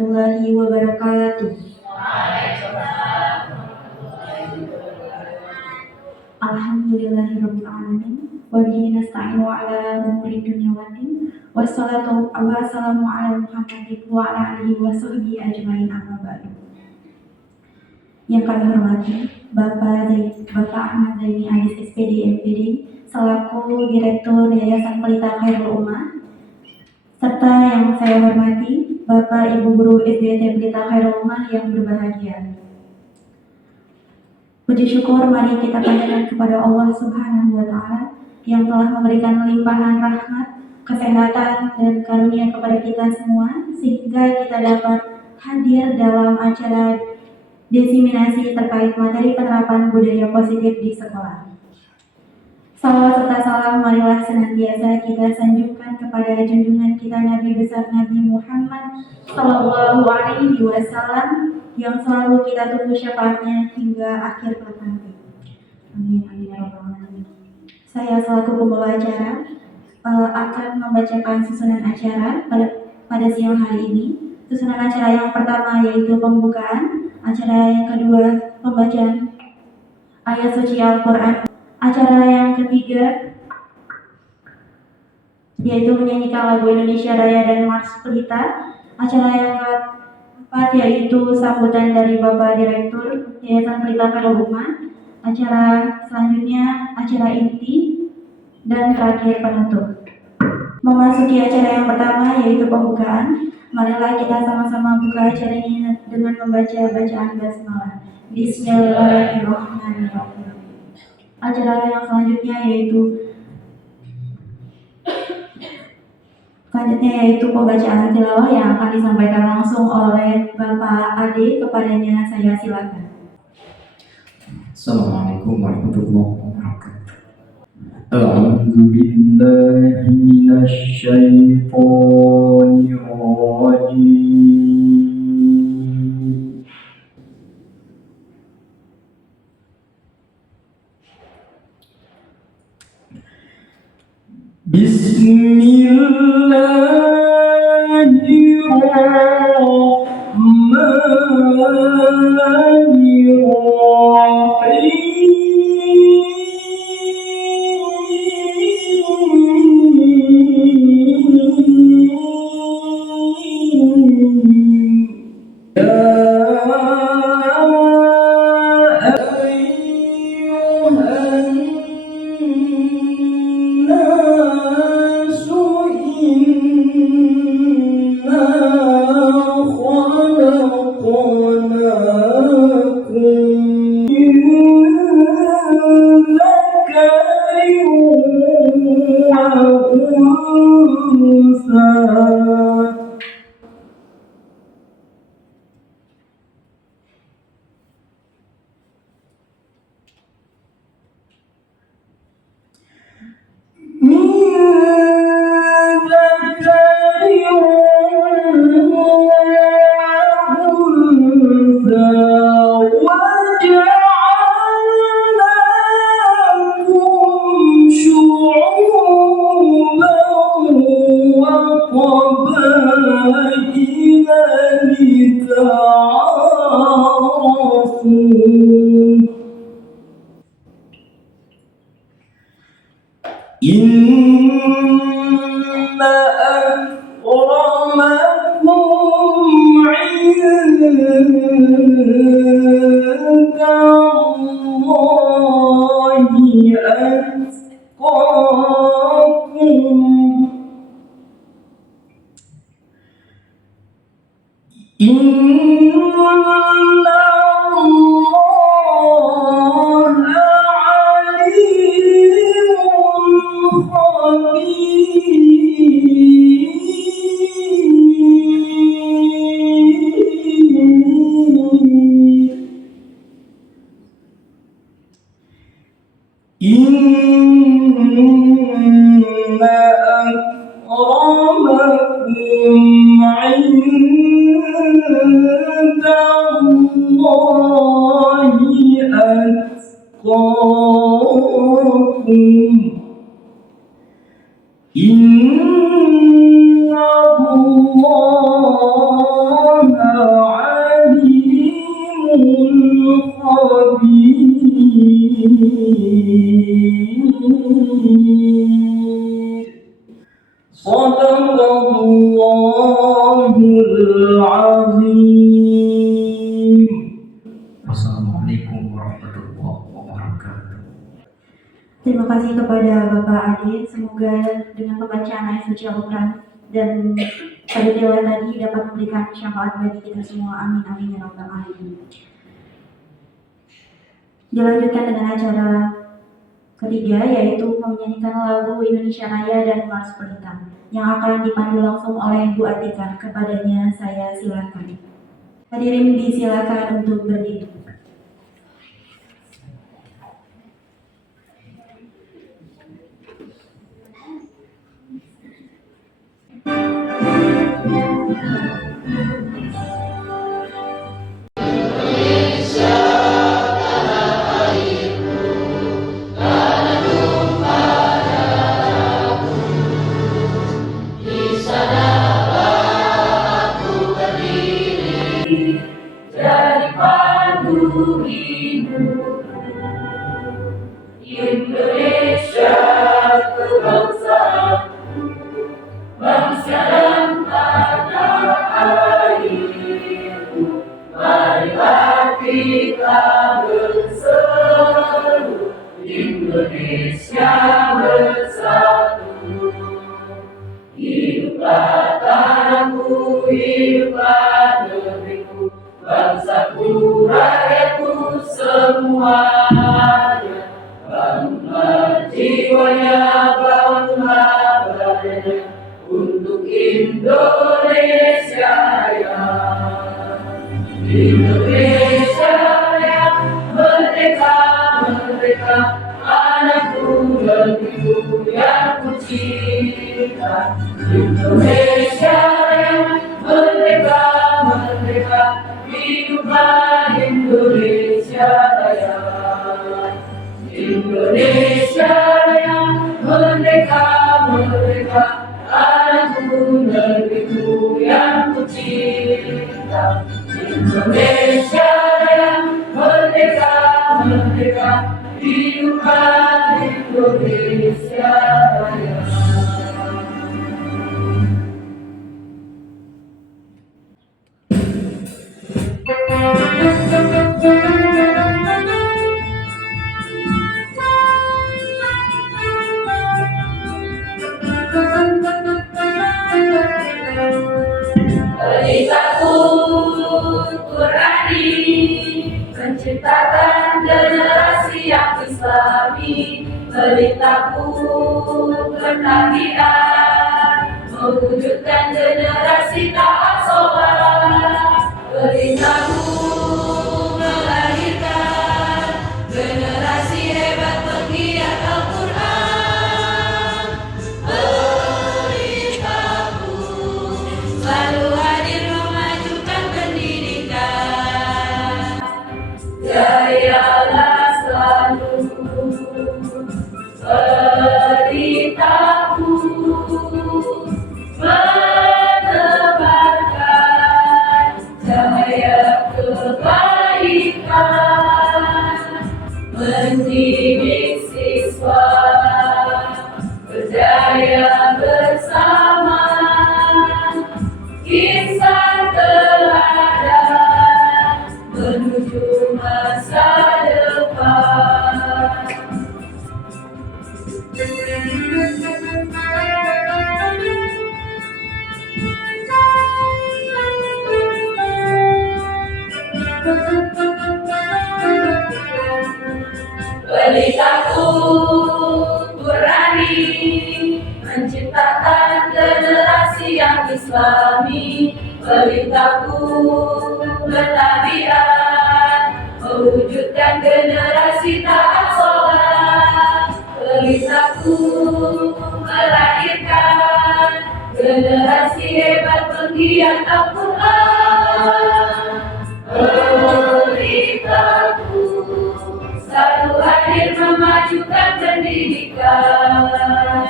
warahmatullahi wabarakatuh. Alhamdulillahirabbil alamin wa bihi nasta'inu ala umuri dunya waddin wassalatu wassalamu ala Muhammadin wa ala alihi wa sahbihi ajmain amma ba'du. Yang kami hormati Bapak Ahmad Zaini Ais SPD MPD selaku Direktur Yayasan Pelita Khairul Ummah, serta yang saya hormati Bapak Ibu Guru SDT Pelita Khairul Ummah yang berbahagia. Puji syukur mari kita panjatkan kepada Allah Subhanahu wa Ta'ala yang telah memberikan limpahan rahmat, kesehatan, dan karunia kepada kita semua sehingga kita dapat hadir dalam acara diseminasi terkait materi penerapan budaya positif di sekolah. Salawat serta salam marilah senantiasa kita sanjungkan kepada junjungan kita Nabi besar Nabi Muhammad Sallallahu Alaihi Wasallam yang selalu kita tunggu syafaatnya hingga akhir kelak nanti. Amin amin ya rabbal alamin. Saya selaku pembawa acara akan membacakan susunan acara pada siang hari ini. Susunan acara yang pertama yaitu pembukaan, acara yang kedua pembacaan ayat suci Al-Quran, acara yang ketiga yaitu menyanyikan lagu Indonesia Raya dan Mars Pelita, acara yang keempat yaitu sambutan dari Bapak Direktur Yayasan Pelita Khairul Ummah, acara selanjutnya acara inti, dan terakhir penutup. Memasuki acara yang pertama yaitu pembukaan, marilah kita sama-sama buka acara ini dengan membaca bacaan basmalah. Bismillahirrahmanirrahim. Acara yang selanjutnya yaitu pembacaan tilawah yang akan disampaikan langsung oleh Bapak Ade. Kepadanya saya silakan. Assalamualaikum warahmatullahi wabarakatuh. A'udzu billahi minasy syaithanir rajim. Inna akramakum 'indallahi atqakum. Inna Allah Sadaqallahul azim. Wassalamualaikum warahmatullahi wabarakatuh. Terima kasih kepada Bapak Adit. Semoga dengan pembacaan ayat suci Al-Quran dan pada tilawah tadi dapat memberikan syafaat bagi kita semua. Amin amin ya rabbal alamin. Dilanjutkan dengan acara ketiga, yaitu menyanyikan lagu Indonesia Raya dan Mars Pelita yang akan dipandu langsung oleh Bu Atika. Kepadanya saya silakan. Hadirin disilakan untuk berdiri. Jadi pandu hidup Indonesia bangsa, bangsa dan tanah airku. Marilah kita berseru, Indonesia bersatu. Hiduplah tanahku, hiduplah negeriku, bangsaku, rakyatku semuanya. Bangunlah jiwanya, bangunlah badannya untuk Indonesia Raya. Indonesia Raya, merdeka, merdeka, anakku, negeriku yang kucinta. Indonesia Raya, merdeka, merdeka, hiduplah Indonesia Raya. Indonesia Raya, merdeka, merdeka, anakku, negeriku yang kucinta. Indonesia Raya, merdeka, merdeka, hiduplah Indonesia Raya. Pelitaku Qurani menciptakan generasi yang islami. Pelitaku kenabian mewujudkan generasi taat sholat. Pelitaku melahirkan generasi hebat penggiat Al-Quran. Pelitaku selalu hadir memajukan pendidikan. Jayalah selalu pelitaku, menebarkan cahaya kebaikan, mendidik siswa berjaya bersama. Kisah teladan menuju masa depan. Pelitaku Qurani menciptakan generasi yang islami. Pelitaku bertabiat mewujudkan generasi taat sholat. Pelitaku melahirkan generasi hebat penggiat Al-Quran. Pelitaku selalu hadir memajukan pendidikan.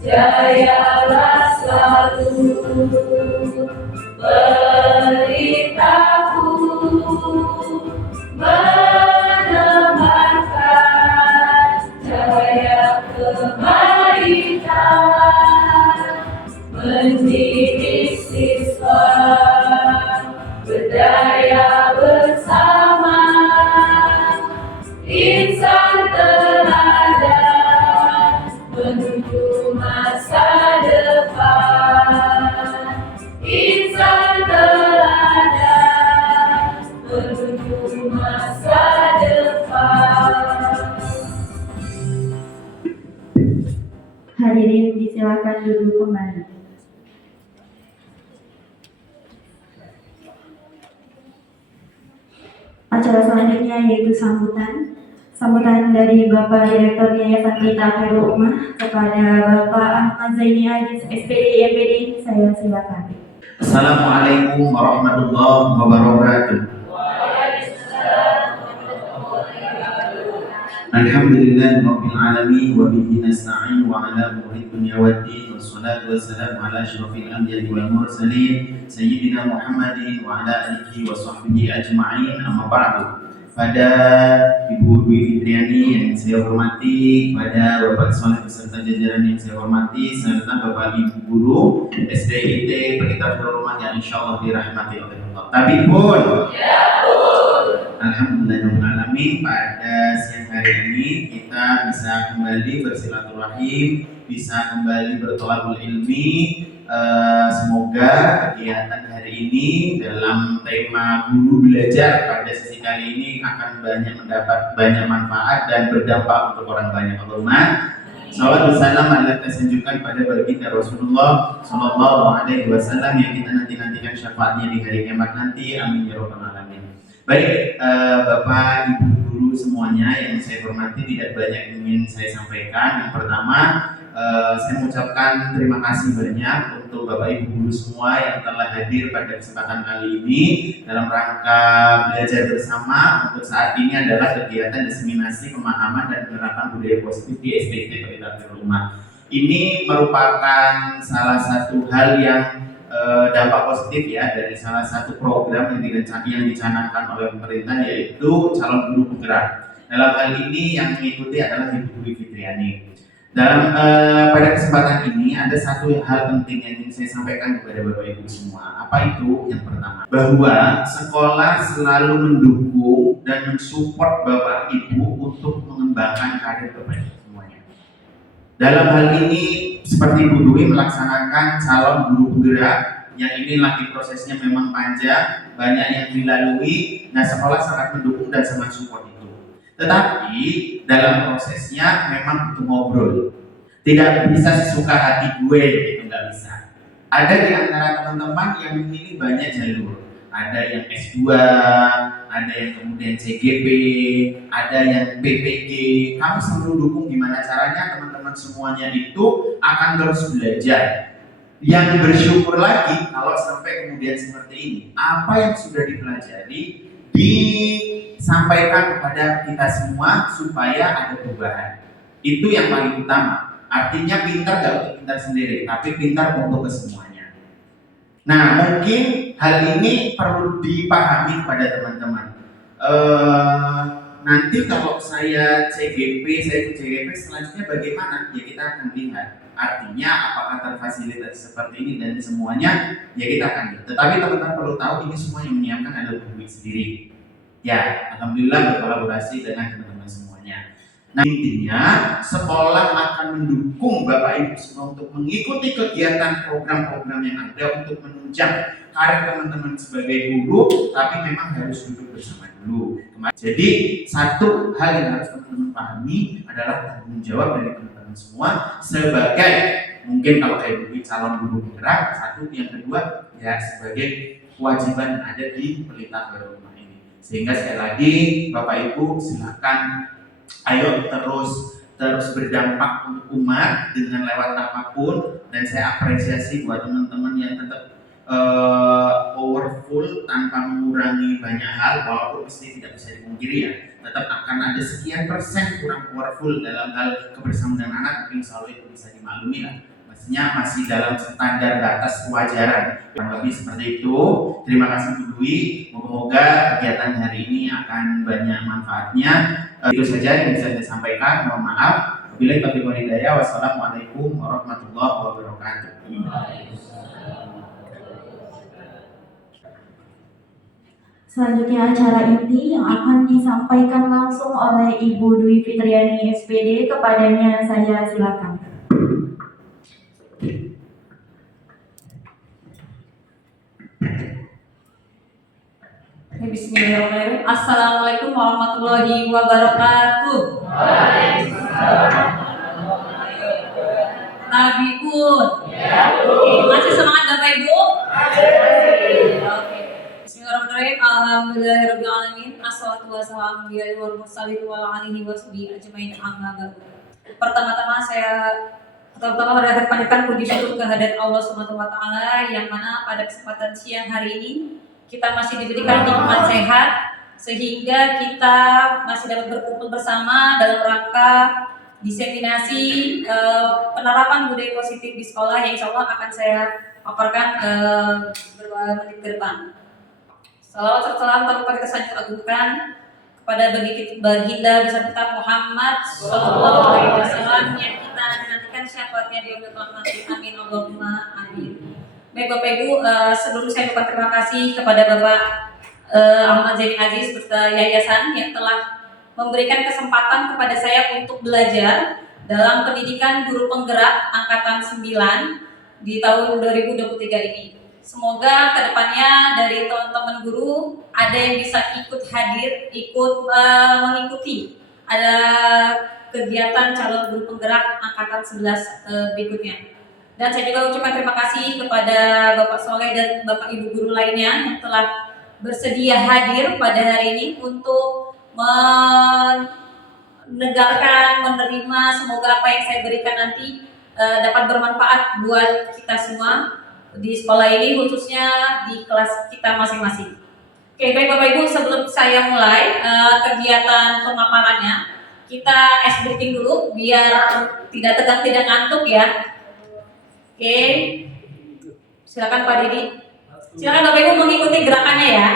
Jayalah selalu pelitaku, menebarkan hadirin disilakan duduk kembali. Acara selanjutnya yaitu sambutan dari Bapak Direktur Yayasan Pelita Khairul Ummah kepada Bapak Ahmad Zaini Aziz SPD IMPD. Saya silakan. Assalamualaikum warahmatullahi wabarakatuh. Alhamdulillah rabbil alamin wa bihi nasta'in wa ala umuri dunya waddin wassalatu wassalamu ala asyrafil anbiya'i wal mursalin sayyidina Muhammadin wa ala alihi wa sahbihi ajma'in, amma ba'du. Pada Ibu Dwi Fitriani yang saya hormati, pada Bapak Soleh beserta jajaran yang saya hormati, serta Bapak Ibu Guru SDIT Pelita Khairul Ummah yang insyaallah dirahmati oleh Allah. Tapi pun alhamdulillahirrahmanirrahim, pada siang hari ini kita bisa kembali bersilaturahim, bisa kembali bertolakul ilmi. Semoga kegiatan hari ini dalam tema guru belajar pada sesi kali ini akan mendapat banyak manfaat dan berdampak untuk orang banyak. Allahumma sholawat wassalam ala tersanjungkan pada baginda Rasulullah Sallallahu Alaihi Wasallam yang kita nantikan syafaatnya di hari kiamat nanti. Amin ya rabbal alamin. Baik, Bapak Ibu guru semuanya yang saya hormati, tidak banyak ingin saya sampaikan. Yang pertama, saya mengucapkan terima kasih banyak untuk Bapak Ibu guru semua yang telah hadir pada kesempatan kali ini dalam rangka belajar bersama. Untuk saat ini adalah kegiatan diseminasi pemahaman dan penerapan budaya positif di SDIT Pelita Khairul Ummah. Ini merupakan salah satu hal yang dampak positif ya dari salah satu program yang dicanangkan oleh pemerintah, yaitu calon guru penggerak. Dalam hal ini yang mengikuti adalah Ibu Dwi Fitriani. Pada kesempatan ini ada satu hal penting yang ingin saya sampaikan kepada Bapak Ibu semua. Apa itu? Yang pertama, bahwa sekolah selalu mendukung dan mensupport Bapak Ibu untuk mengembangkan karir Bapak Ibu semuanya. Dalam hal ini seperti Bu Dwi melaksanakan calon guru penggerak, yang ini lagi prosesnya memang panjang, banyak yang dilalui. Nah, sekolah sangat mendukung dan sangat support itu. Tetapi dalam prosesnya memang butuh ngobrol. Tidak bisa sesuka hati gue, gitu, nggak bisa. Ada di antara teman-teman yang memilih banyak jalur. Ada yang S2, ada yang kemudian CGP, ada yang PPG. Kami selalu dukung gimana caranya teman-teman semuanya itu akan terus belajar. Yang bersyukur lagi kalau sampai kemudian seperti ini, apa yang sudah dipelajari disampaikan kepada kita semua supaya ada perubahan. Itu yang paling utama. Artinya pintar gak untuk pintar sendiri, tapi pintar untuk kesemuanya. Nah, mungkin hal ini perlu dipahami kepada teman-teman. Nanti kalau saya CGP, saya ikut CGP, selanjutnya bagaimana? Ya kita akan lihat. Artinya apakah terfasilitasi seperti ini dan semuanya, ya kita akan lihat. Tetapi teman-teman perlu tahu ini semua yang menyiapkan adalah duit sendiri. Ya, alhamdulillah berkolaborasi dengan teman-teman semuanya. Nah, intinya sekolah akan mendukung Bapak Ibu semua untuk mengikuti kegiatan program-program yang ada untuk menunjang karir teman-teman sebagai guru, tapi memang harus duduk bersama dulu. Jadi satu hal yang harus teman-teman pahami adalah tanggung jawab dari teman-teman semua sebagai, mungkin kalau kayak begini calon guru penggerak, satu, yang kedua ya sebagai kewajiban yang ada di Pelita Khairul Ummah ini. Sehingga sekali lagi Bapak Ibu silakan ayo terus berdampak untuk umat dengan lewat apapun, dan saya apresiasi buat teman-teman yang tetap powerful tanpa mengurangi banyak hal, walaupun pasti tidak bisa dipungkiri ya, tetap akan ada sekian persen kurang powerful dalam hal kebersamaan dengan anak, tapi insya Allah itu bisa dimaklumi lah. Maksudnya masih dalam standar batas kewajaran, kurang lebih seperti itu. Terima kasih Bu Dwi, moga-moga kegiatan hari ini akan banyak manfaatnya. Itu saja yang bisa saya sampaikan, mohon maaf. Wabillahi taufiq wal hidayah. Wassalamualaikum warahmatullahi wabarakatuh. Selanjutnya acara inti yang akan disampaikan langsung oleh Ibu Dwi Fitriani SPD, kepadanya saya silakan. Bismillahirrahmanirrahim. Assalamualaikum warahmatullahi wabarakatuh. mursalin wa ala alihi washabihi ajmain amma ba'du. Pertama-tama saya panjatkan puji syukur kehadirat Allah Subhanahu wa taala yang mana pada kesempatan siang hari ini kita masih diberikan nikmat sehat sehingga kita masih dapat berkumpul bersama dalam rangka diseminasi penerapan budaya positif di sekolah yang insya Allah akan saya paparkan beberapa menit ke depan. Salawat serta salam tanpa kita sanjung agungkan kepada baginda besar kita Muhammad Sallallahu Alaihi Wasallam yang kita nantikan syafaatnya di yaumil qiyamah nanti. Amin Allahumma amin. Baik Bapak Ibu, sebelum saya ucapkan terima kasih kepada Bapak Ahmad Zaini Aziz beserta yayasan yang telah memberikan kesempatan kepada saya untuk belajar dalam pendidikan guru penggerak angkatan 9 di tahun 2023 ini. Semoga kedepannya dari teman-teman guru ada yang bisa ikut mengikuti ada kegiatan calon guru penggerak angkatan 11 berikutnya. Dan saya juga ucapkan terima kasih kepada Bapak Soleh dan Bapak Ibu guru lainnya yang telah bersedia hadir pada hari ini untuk mendengarkan, menerima. Semoga apa yang saya berikan nanti dapat bermanfaat buat kita semua di sekolah ini, khususnya di kelas kita masing-masing. Oke, baik Bapak Ibu, sebelum saya mulai kegiatan pemaparannya, kita ice breathing dulu biar tidak tegang, tidak ngantuk ya. Oke, silakan Pak Didi. Silakan Bapak Ibu mengikuti gerakannya ya.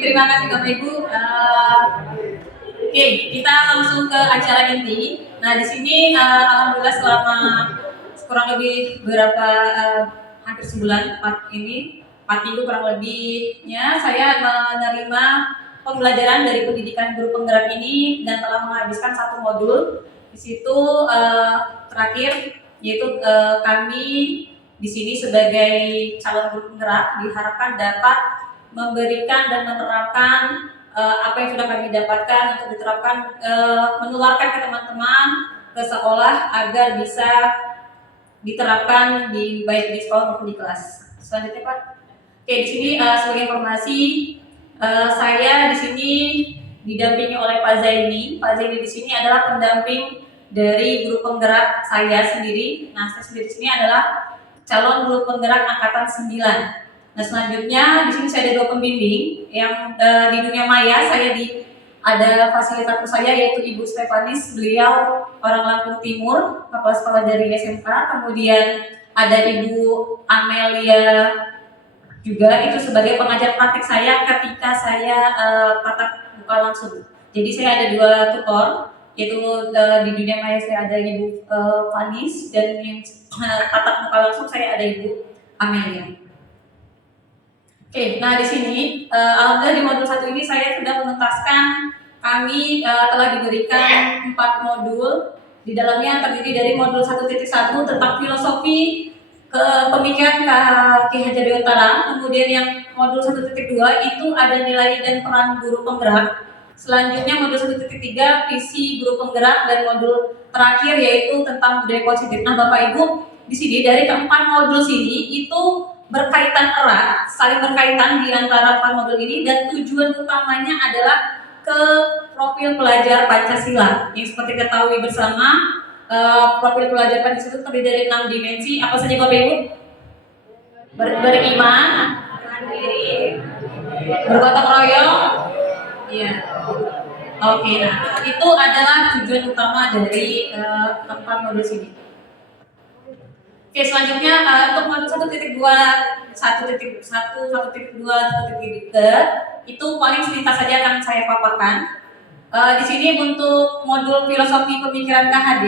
Terima kasih Bapak Ibu. Oke, kita langsung ke acara inti. Nah, di sini alhamdulillah selama kurang lebih hampir sebulan, 4 minggu kurang lebihnya saya menerima pembelajaran dari pendidikan guru penggerak ini dan telah menghabiskan 1 modul. Di situ terakhir yaitu kami di sini sebagai calon guru penggerak diharapkan dapat memberikan dan menerapkan apa yang sudah kami dapatkan untuk diterapkan, menularkan ke teman-teman ke sekolah agar bisa diterapkan baik di sekolah maupun di kelas. Selanjutnya Pak. Oke, di sini sebagai informasi saya di sini didampingi oleh Pak Zaini. Pak Zaini di sini adalah pendamping dari guru penggerak saya sendiri. Nah, saya sendiri di sini adalah calon guru penggerak angkatan 9. Nah, selanjutnya di sini saya ada 2 pembimbing yang di dunia maya ada fasilitator saya yaitu Ibu Stefanis, beliau orang Lampung Timur, kepala sekolah dari SMK. Kemudian ada Ibu Amelia juga itu sebagai pengajar praktik saya ketika saya tatap muka langsung. Jadi saya ada 2 tutor, yaitu di dunia maya saya ada Ibu Fanis dan yang tatap muka langsung saya ada Ibu Amelia. Oke, nah di sini alhamdulillah di modul 1 ini saya sudah menuntaskan. Kami telah diberikan 4 modul. Di dalamnya terdiri dari modul 1.1 tentang filosofi pemikiran Ki Hajar Dewantara. Kemudian yang modul 1.2 itu ada nilai dan peran guru penggerak. Selanjutnya modul 1.3 visi guru penggerak dan modul terakhir yaitu tentang budaya positif. Nah, Bapak Ibu, di sini dari keempat modul sini itu berkaitan erat, saling berkaitan di antara 4 modul ini dan tujuan utamanya adalah ke profil pelajar Pancasila. Yang seperti ketahui bersama, profil pelajar Pancasila terdiri dari 6 dimensi. Apa saja Bapak Ibu? Beriman, mandiri, bergotong royong, iya, Oke, nah itu adalah tujuan utama dari keempat modul sini. Oke, selanjutnya untuk modul 1.2, 1.1, 1.2, 1.3 itu paling selintas saja akan saya paparkan. Di sini untuk modul filosofi pemikiran KHD,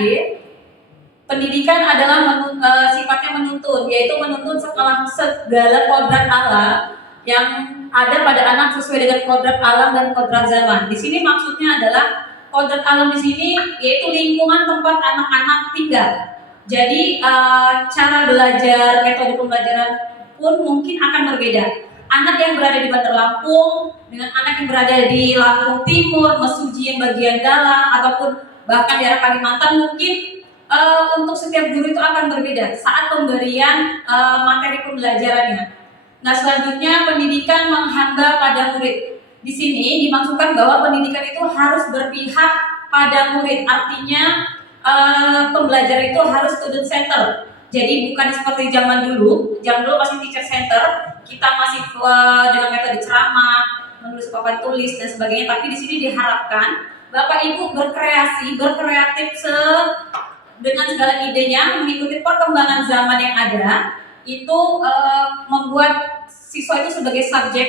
pendidikan adalah sifatnya menuntun, yaitu menuntun segala kodrat Allah yang ada pada anak sesuai dengan kodrat alam dan kodrat zaman. Di sini maksudnya adalah kodrat alam di sini yaitu lingkungan tempat anak-anak tinggal. Jadi cara belajar, metode pembelajaran pun mungkin akan berbeda. Anak yang berada di Bandar Lampung dengan anak yang berada di Lampung Timur, Mesuji yang bagian dalam, ataupun bahkan di arah Kalimantan mungkin untuk setiap guru itu akan berbeda saat pemberian materi pembelajarannya. Nah, selanjutnya pendidikan menghamba pada murid. Di sini dimaksudkan bahwa pendidikan itu harus berpihak pada murid. Artinya pembelajaran itu harus student center. Jadi bukan seperti zaman dulu. Zaman dulu masih teacher center. Kita masih dengan metode ceramah, menulis papan tulis dan sebagainya. Tapi di sini diharapkan Bapak Ibu berkreasi, berkreatif dengan segala idenya, mengikuti perkembangan zaman yang ada. Itu membuat siswa itu sebagai subjek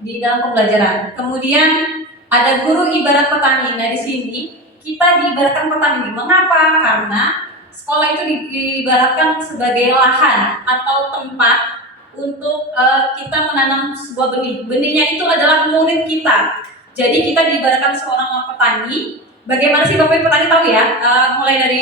di dalam pembelajaran. Kemudian ada guru ibarat petani. Nah, di sini kita diibaratkan petani. Mengapa? Karena sekolah itu diibaratkan sebagai lahan atau tempat untuk kita menanam sebuah benih. Benihnya itu adalah murid kita. Jadi kita diibaratkan seorang petani. Bagaimana sih Bapak Ibu petani tahu ya? Mulai dari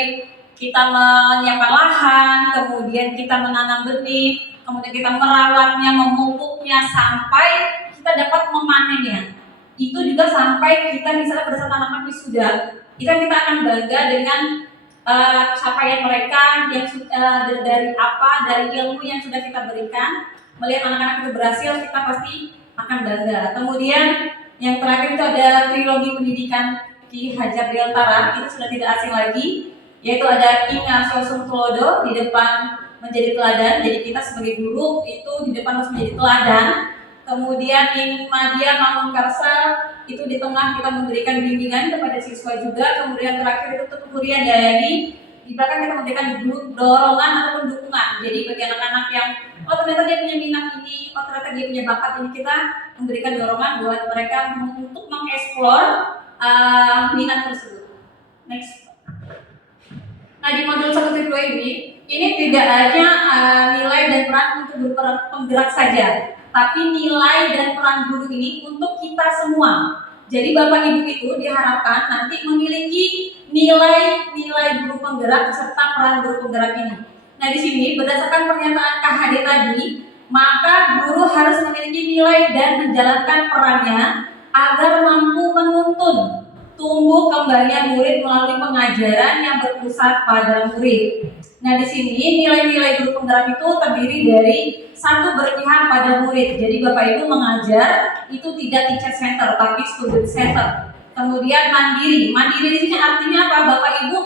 kita menyiapkan lahan, kemudian kita menanam benih, kemudian kita merawatnya, memupuknya sampai kita dapat memanennya. Itu juga sampai kita misalnya pada saat anak-anak wisuda, kita akan bangga dengan capaian mereka yang dari ilmu yang sudah kita berikan. Melihat anak-anak itu berhasil, kita pasti akan bangga. Kemudian yang terakhir itu ada trilogi pendidikan Ki Hajar Dewantara, itu sudah tidak asing lagi, yaitu ada Ing Arso Sumtulodo di depan menjadi teladan. Jadi kita sebagai guru itu di depan harus menjadi teladan. Kemudian Ing Madya Mangunkarsa itu di tengah kita memberikan bimbingan kepada siswa juga. Kemudian terakhir itu Tukuria Dayani, di belakang kita memberikan dorongan ataupun dukungan. Jadi bagi anak-anak yang ternyata dia punya minat ini, ternyata dia punya bakat ini, kita memberikan dorongan buat mereka untuk mengeksplor minat tersebut. Next. Nah, di modul 1.2 ini tidak hanya nilai dan peran untuk penggerak saja, tapi nilai dan peran guru ini untuk kita semua. Jadi Bapak Ibu itu diharapkan nanti memiliki nilai guru penggerak serta peran guru penggerak ini. Nah, di sini berdasarkan pernyataan KHD tadi, maka guru harus memiliki nilai dan menjalankan perannya agar mampu menuntun tumbuh kembangnya murid melalui pengajaran yang berpusat pada murid. Nah, di sini nilai-nilai guru penggerak itu terdiri dari satu, berpihak pada murid. Jadi Bapak Ibu mengajar itu tidak teacher center tapi student center. Kemudian mandiri. Mandiri di sini artinya apa? Bapak Ibu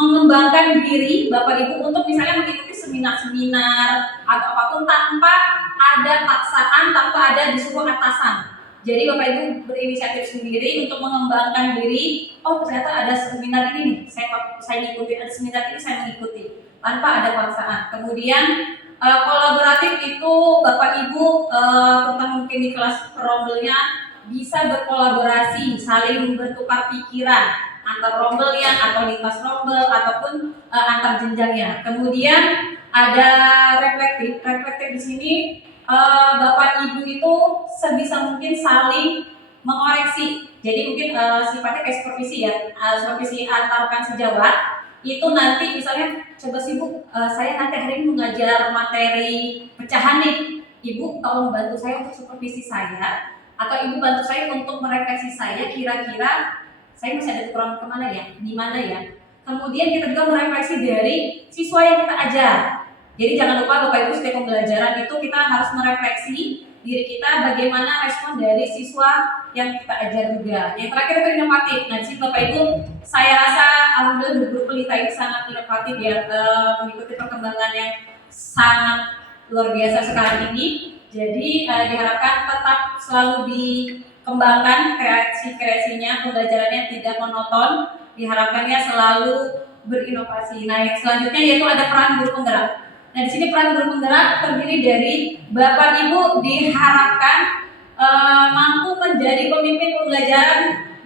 mengembangkan diri Bapak Ibu untuk misalnya mengikuti seminar-seminar atau apapun tanpa ada paksaan, tanpa ada disuruh atasan. Jadi Bapak Ibu berinisiatif sendiri untuk mengembangkan diri. Oh, ternyata ada seminar ini nih, saya ikuti, ada seminar ini saya mengikuti tanpa ada paksaan. Kemudian kolaboratif itu Bapak Ibu terutama mungkin di kelas rombelnya bisa berkolaborasi, saling bertukar pikiran antar rombelnya atau lintas rombel ataupun antar jenjangnya. Kemudian ada reflektif di sini. Bapak Ibu itu sebisa mungkin saling mengoreksi. Jadi mungkin sifatnya kayak supervisi ya, supervisi antarkan sejawat. Itu nanti misalnya coba Bu, saya nanti hari ini mengajar materi pecahan nih. Ibu tolong bantu saya untuk supervisi saya, atau Ibu bantu saya untuk merefleksi saya, kira-kira saya masih ada kekurangan kemana ya, di mana ya. Kemudian kita juga merefleksi dari siswa yang kita ajar. Jadi jangan lupa Bapak Ibu setiap pembelajaran itu kita harus merefleksi diri kita bagaimana respon dari siswa yang kita ajar juga. Yang terakhir itu inovatif. Nah, di sini Bapak Ibu saya rasa alhamdulillah guru pelita ini sangat inovatif ya, mengikuti perkembangan yang sangat luar biasa sekarang ini. Jadi diharapkan tetap selalu kembangkan kreasinya, pembelajarannya tidak monoton, diharapkannya selalu berinovasi. Nah, yang selanjutnya yaitu ada peran guru penggerak. Nah, di sini peran guru penggerak terdiri dari Bapak Ibu diharapkan mampu menjadi pemimpin pembelajaran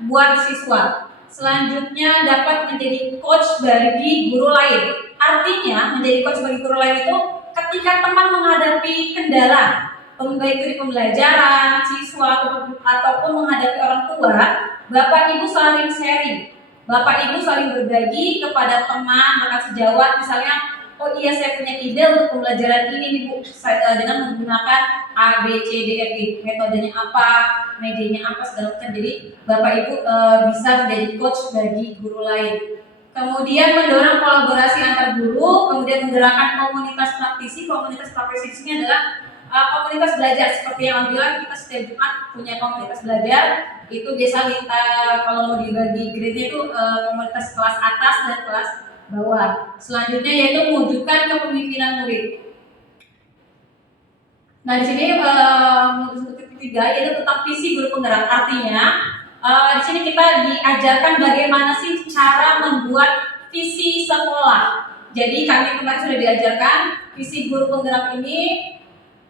buat siswa. Selanjutnya dapat menjadi coach bagi guru lain. Artinya menjadi coach bagi guru lain itu ketika teman menghadapi kendala, baik itu di pembelajaran, siswa ataupun menghadapi orang tua, Bapak Ibu saling sharing. Bapak Ibu saling berbagi kepada teman, rekan sejawat, misalnya, oh iya saya punya ide untuk pembelajaran ini nih Bu, dengan menggunakan A, B, C, D, E, F, metodenya apa, medianya apa, segala macam. Jadi Bapak Ibu bisa menjadi coach bagi guru lain. Kemudian mendorong kolaborasi antar guru, kemudian menggerakkan komunitas praktisi. Komunitas praktisi ini adalah komunitas belajar seperti yang bilang kita setiap Jumat punya komunitas belajar. Itu biasa kita kalau mau dibagi grade-nya itu komunitas kelas atas dan kelas bawah. Selanjutnya yaitu mewujudkan kepemimpinan murid. Nah di sini ketiga yaitu tentang visi guru penggerak. Artinya di sini kita diajarkan bagaimana sih cara membuat visi sekolah. Jadi kami kemarin sudah diajarkan visi guru penggerak ini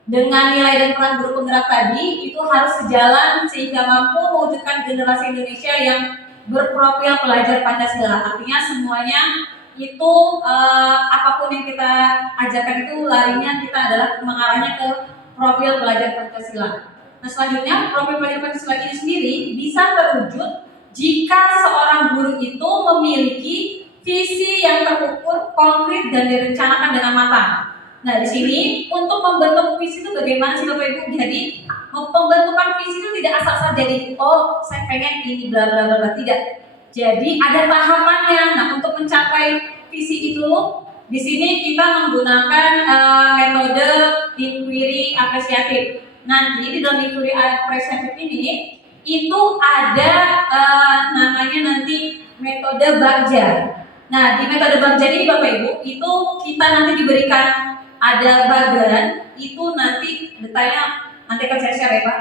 dengan nilai dan peran guru penggerak tadi itu harus sejalan sehingga mampu mewujudkan generasi Indonesia yang berprofil pelajar Pancasila. Artinya semuanya itu apapun yang kita ajarkan itu larinya kita adalah mengarahnya ke profil pelajar Pancasila. Nah selanjutnya profil pelajar Pancasila ini sendiri bisa terwujud jika seorang guru itu memiliki visi yang terukur, konkret dan direncanakan dengan matang. Nah di sini untuk membentuk visi itu bagaimana sih Bapak Ibu? Jadi pembentukan visi itu tidak asal-asal jadi oh saya pengen ini bla bla bla, tidak. Jadi ada tahapannya. Nah untuk mencapai visi itu di sini kita menggunakan metode inquiry apresiatif. Nanti di dalam inquiry apresiatif ini itu ada namanya nanti metode Bagja. Nah di metode Bagja ini Bapak Ibu itu kita nanti diberikan ada bagan itu nanti detailnya nanti akan saya share ya Pak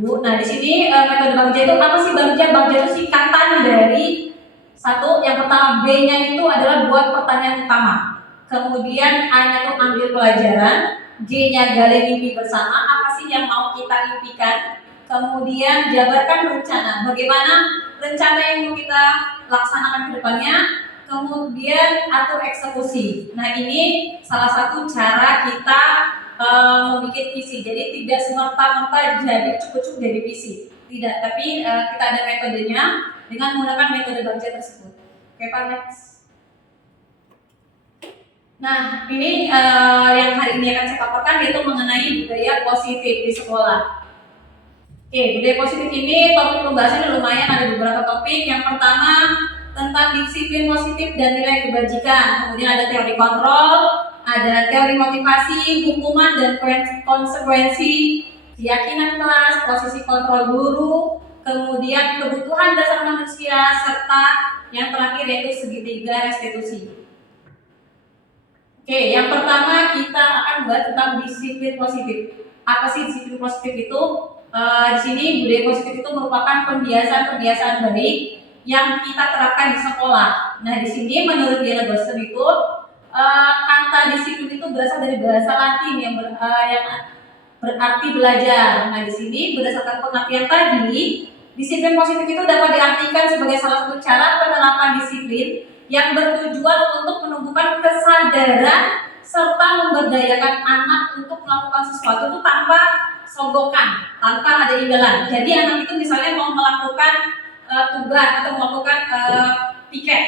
Bu. Nah di sini metode Bagja itu apa sih Bagja? Bagja itu singkatan dari satu yang pertama B-nya itu adalah buat pertanyaan utama. Kemudian A-nya itu ambil pelajaran, G-nya gali mimpi bersama, apa sih yang mau kita impikan. Kemudian jabarkan rencana, bagaimana rencana yang mau kita laksanakan ke depannya. Kemudian atur eksekusi. Nah ini salah satu cara kita membuat visi. Jadi tidak semerta-merta jadi cukup jadi visi. Tidak, tapi kita ada metodenya dengan menggunakan metode Bagja tersebut. Oke Pak, next. Nah ini yang hari ini akan saya paparkan yaitu mengenai budaya positif di sekolah. Oke, budaya positif ini topik pembahasannya lumayan, ada beberapa topik. Yang pertama tentang disiplin positif dan nilai kebajikan. Kemudian ada teori kontrol, ada teori motivasi, hukuman dan konsekuensi, keyakinan kelas, posisi kontrol guru, kemudian kebutuhan dasar manusia, serta yang terakhir yaitu segitiga restitusi. Oke, yang pertama kita akan bahas tentang disiplin positif. Apa sih disiplin positif itu? Di sini budaya positif itu merupakan pembiasaan-pembiasaan baik yang kita terapkan di sekolah. Nah, di sini menurut Diana Boston itu kata disiplin itu berasal dari bahasa Latin yang berarti belajar. Nah, di sini berdasarkan pengertian tadi, disiplin positif itu dapat diartikan sebagai salah satu cara penerapan disiplin yang bertujuan untuk menumbuhkan kesadaran serta memberdayakan anak untuk melakukan sesuatu itu tanpa sogokan, tanpa ada imbalan. Jadi anak itu misalnya mau melakukan tugas atau melakukan piket,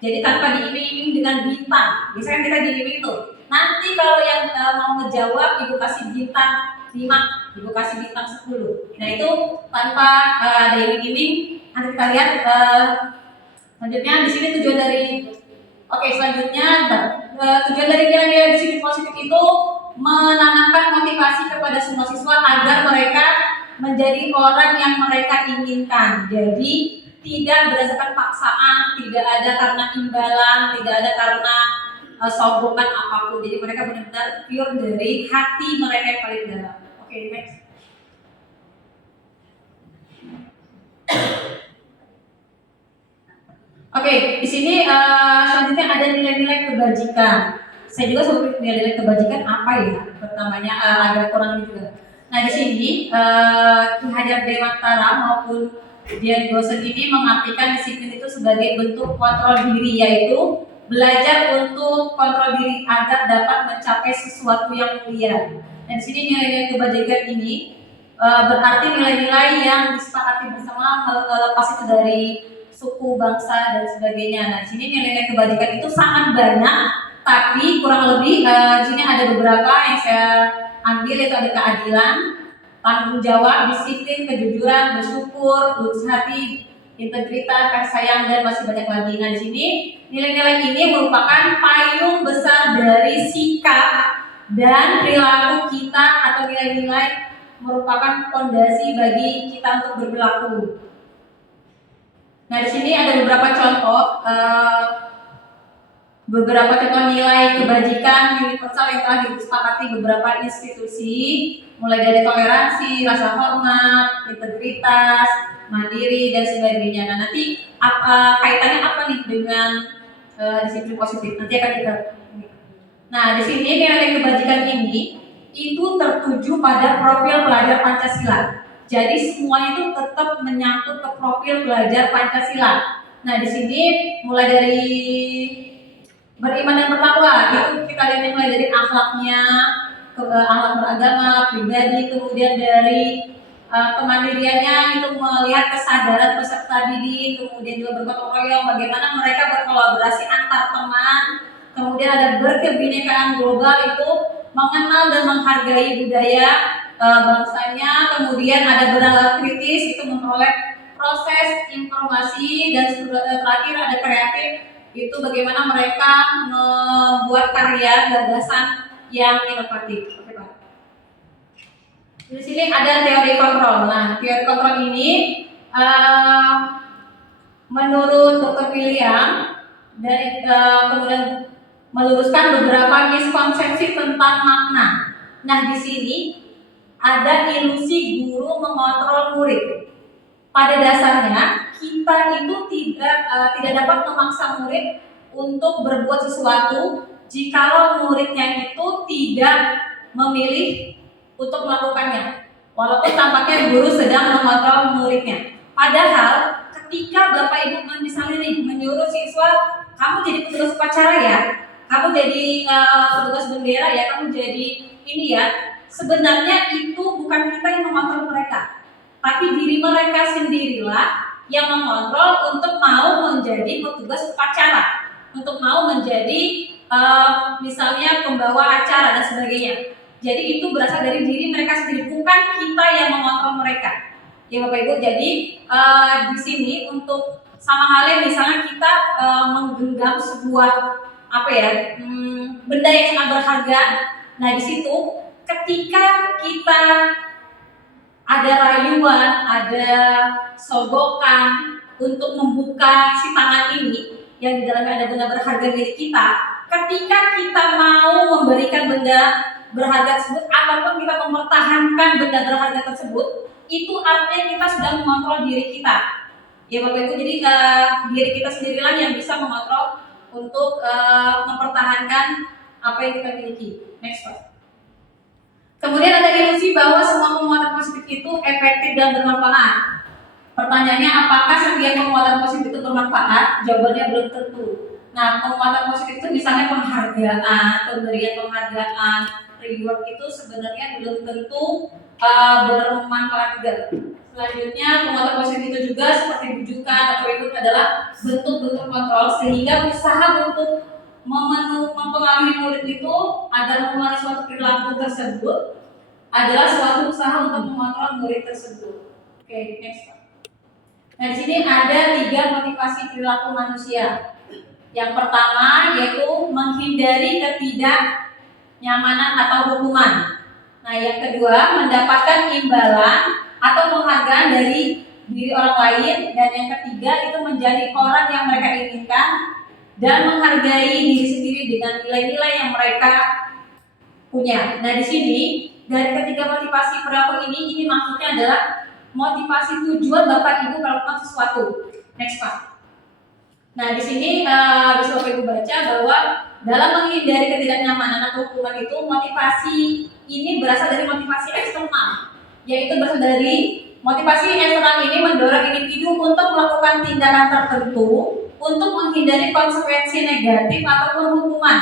jadi tanpa diiming-iming dengan bintang. Biasanya kita diiming itu. Nanti kalau yang mau ngejawab ibu kasih bintang 5, ibu kasih bintang 10. Nah itu tanpa ada iming-iming. Nanti kita lihat selanjutnya di sini tujuan dari selanjutnya tujuan dari nilai-nilai disiplin positif itu menanamkan motivasi kepada semua siswa agar mereka menjadi orang yang mereka inginkan. Jadi tidak berdasarkan paksaan, tidak ada karena imbalan, tidak ada karena sogokan apapun. Jadi mereka benar-benar pure dari hati mereka yang paling dalam. Oke, next. Oke, di sini selanjutnya ada nilai-nilai kebajikan. Saya juga seperti nilai-nilai kebajikan apa ya? Pertamanya agak kurang lebih juga. Nah di sini Ki Hajar Dewantara maupun Dian Gosen ini mengartikan disiplin itu sebagai bentuk kontrol diri, yaitu belajar untuk kontrol diri agar dapat mencapai sesuatu yang mulia. Dan di sini nilai-nilai kebajikan ini berarti nilai-nilai yang disepakati bersama lepas itu dari suku, bangsa, dan sebagainya. Nah, di sini nilai-nilai kebajikan itu sangat banyak, tapi kurang lebih di sini ada beberapa yang saya ambil, yaitu ada keadilan, tanggung jawab, disiplin, kejujuran, bersyukur, lurus hati, integritas, kasih sayang, dan masih banyak lagi. Nah, di sini nilai-nilai ini merupakan payung besar dari sikap dan perilaku kita, atau nilai-nilai merupakan fondasi bagi kita untuk berperilaku. Nah, di sini ada beberapa contoh nilai kebajikan universal yang telah disepakati beberapa institusi, mulai dari toleransi, rasa hormat, integritas, mandiri, dan sebagainya. Nah, nanti kaitannya apa nih dengan disiplin positif? Nanti akan kita. Nah, di sini nilai kebajikan ini itu tertuju pada profil pelajar Pancasila. Jadi semuanya itu tetap menyangkut ke profil belajar Pancasila. Nah, di sini mulai dari beriman dan bertakwa, itu kita lihat mulai dari akhlaknya, akhlak beragama, pribadi, kemudian dari kemandiriannya, itu melihat kesadaran peserta didik, kemudian juga bergotong royong, bagaimana mereka berkolaborasi antar teman, kemudian ada berkebinekaan global, itu mengenal dan menghargai budaya bangsanya, kemudian ada bernalar kritis, itu memperoleh proses informasi, dan terakhir ada kreatif, itu bagaimana mereka membuat karya gagasan yang inovatif. Oke, Pak. Di sini ada teori kontrol. Nah, teori kontrol ini menurut Dr. William dan kemudian meluruskan beberapa miskonsepsi tentang makna. Nah, di sini ada ilusi guru mengontrol murid. Pada dasarnya kita itu tidak dapat memaksa murid untuk berbuat sesuatu jikalau muridnya itu tidak memilih untuk melakukannya. Walaupun tampaknya guru sedang mengontrol muridnya. Padahal ketika Bapak Ibu misalnya nih menyuruh siswa, kamu jadi petugas upacara ya, kamu jadi petugas bendera ya, kamu jadi ini ya. Sebenarnya itu bukan kita yang mengontrol mereka, tapi diri mereka sendirilah yang mengontrol untuk mau menjadi petugas upacara, untuk mau menjadi misalnya pembawa acara dan sebagainya. Jadi itu berasal dari diri mereka sendiri, bukan kita yang mengontrol mereka. Ya Bapak Ibu, jadi di sini untuk sama halnya misalnya kita menggenggam sebuah benda yang sangat berharga. Nah di situ ketika kita ada rayuan, ada sogokan untuk membuka si tangan ini yang di dalamnya ada benda berharga milik kita, ketika kita mau memberikan benda berharga tersebut ataupun kita mempertahankan benda berharga tersebut, itu artinya kita sudah mengontrol diri kita. Ya Bapak Ibu, jadi diri kita sendirilah yang bisa mengontrol untuk mempertahankan apa yang kita miliki. Next Pak. Kemudian ada ilusi bahwa semua penguatan positif itu efektif dan bermanfaat. Pertanyaannya, apakah setiap penguatan positif itu bermanfaat? Jawabannya belum tentu. Nah, penguatan positif itu misalnya penghargaan, pemberian penghargaan, reward itu sebenarnya belum tentu bermanfaat juga. Selanjutnya, penguatan positif itu juga seperti bujukan atau itu adalah bentuk-bentuk kontrol, sehingga usaha untuk mempengaruhi murid itu agar mengenal suatu perilaku tersebut adalah suatu usaha untuk mengontrol murid tersebut. Oke, next. Nah di sini ada 3 motivasi perilaku manusia. Yang pertama yaitu menghindari ketidaknyamanan atau hukuman. Nah yang kedua mendapatkan imbalan atau penghargaan dari diri orang lain, dan yang ketiga itu menjadi orang yang mereka inginkan dan menghargai diri sendiri dengan nilai-nilai yang mereka punya. Nah di sini dari ketiga motivasi perilaku ini maksudnya adalah motivasi tujuan Bapak Ibu melakukan sesuatu. Next Pak. Nah di sini bisa Bapak Ibu baca bahwa dalam menghindari ketidaknyamanan atau hukuman itu motivasi ini berasal dari motivasi eksternal, yaitu berasal dari motivasi eksternal ini mendorong individu untuk melakukan tindakan tertentu untuk menghindari konsekuensi negatif ataupun hukuman.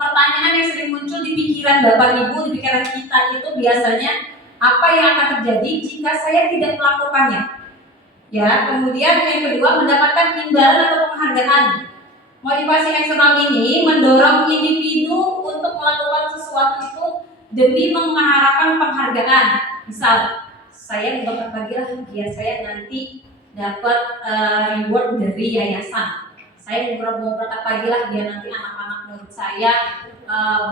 Pertanyaan yang sering muncul di pikiran Bapak Ibu, di pikiran kita itu biasanya apa yang akan terjadi jika saya tidak melakukannya? Ya, kemudian yang kedua mendapatkan imbalan atau penghargaan. Motivasi eksternal ini mendorong individu untuk melakukan sesuatu itu demi mengharapkan penghargaan. Misal, saya berangkat pagi lah biar saya nanti dapat reward dari yayasan. Saya mau berangkat pagi lah biar nanti anak-anak murid saya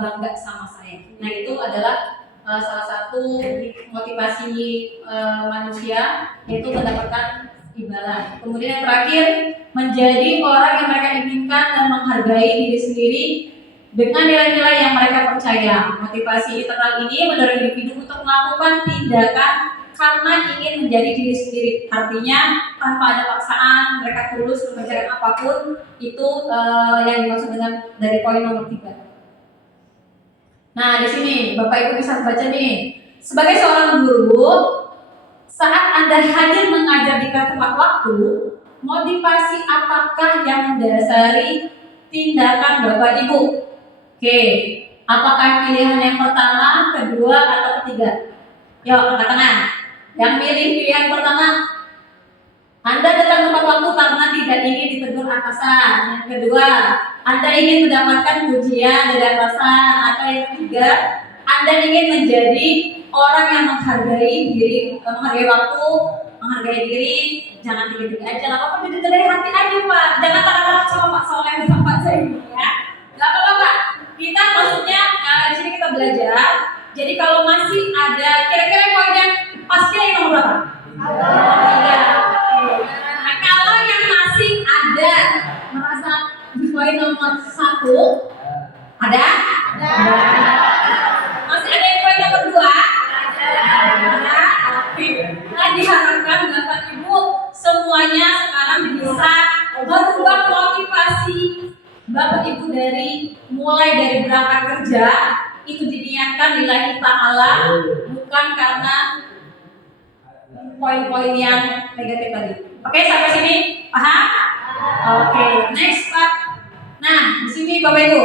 bangga sama saya. Nah itu adalah salah satu motivasi manusia, yaitu mendapatkan imbalan. Kemudian yang terakhir, menjadi orang yang mereka inginkan dan menghargai diri sendiri dengan nilai-nilai yang mereka percaya. Motivasi internal ini mendorong individu untuk melakukan tindakan karena ingin menjadi diri sendiri. Artinya tanpa ada paksaan, mereka tulus mengerjakan apapun. Itu yang dimaksud dengan dari poin nomor 3. Nah di sini Bapak Ibu bisa baca nih. Sebagai seorang guru, saat Anda hadir mengajar di tempat waktu, motivasi apakah yang mendasari tindakan Bapak Ibu? Oke, apakah pilihan yang pertama, kedua, atau ketiga? Yuk, angkat tangan. Yang milih pilihan pertama, Anda datang tepat waktu karena tidak ingin ditegur atasan. Yang kedua, Anda ingin mendapatkan pujian dari atasan. Atau yang ketiga, Anda ingin menjadi orang yang menghargai diri, menghargai waktu, menghargai diri. Jangan tiga-tiga aja, nggak apa-apa, jujur dari hati aja Pak. Jangan takut sama Pak Soleh di tempat saya ini ya. Nggak apa-apa Pak. Kita maksudnya di sini kita belajar. Jadi kalau masih ada kira-kira poin yang pasti yang nomor berapa? Tiga. Nah, kalau yang masih ada merasa di poin nomor 1 ada? Masih ada yang poin nomor 2? Ada. Oke. Nah diharapkan Bapak Ibu semuanya sekarang bisa merubah motivasi Bapak Ibu mulai dari berangkat kerja itu diniatkan lillahi ta'ala, bukan karena poin-poin yang negatif tadi. Oke, sampai sini paham? Oke, next Pak. Nah, di sini Bapak Ibu.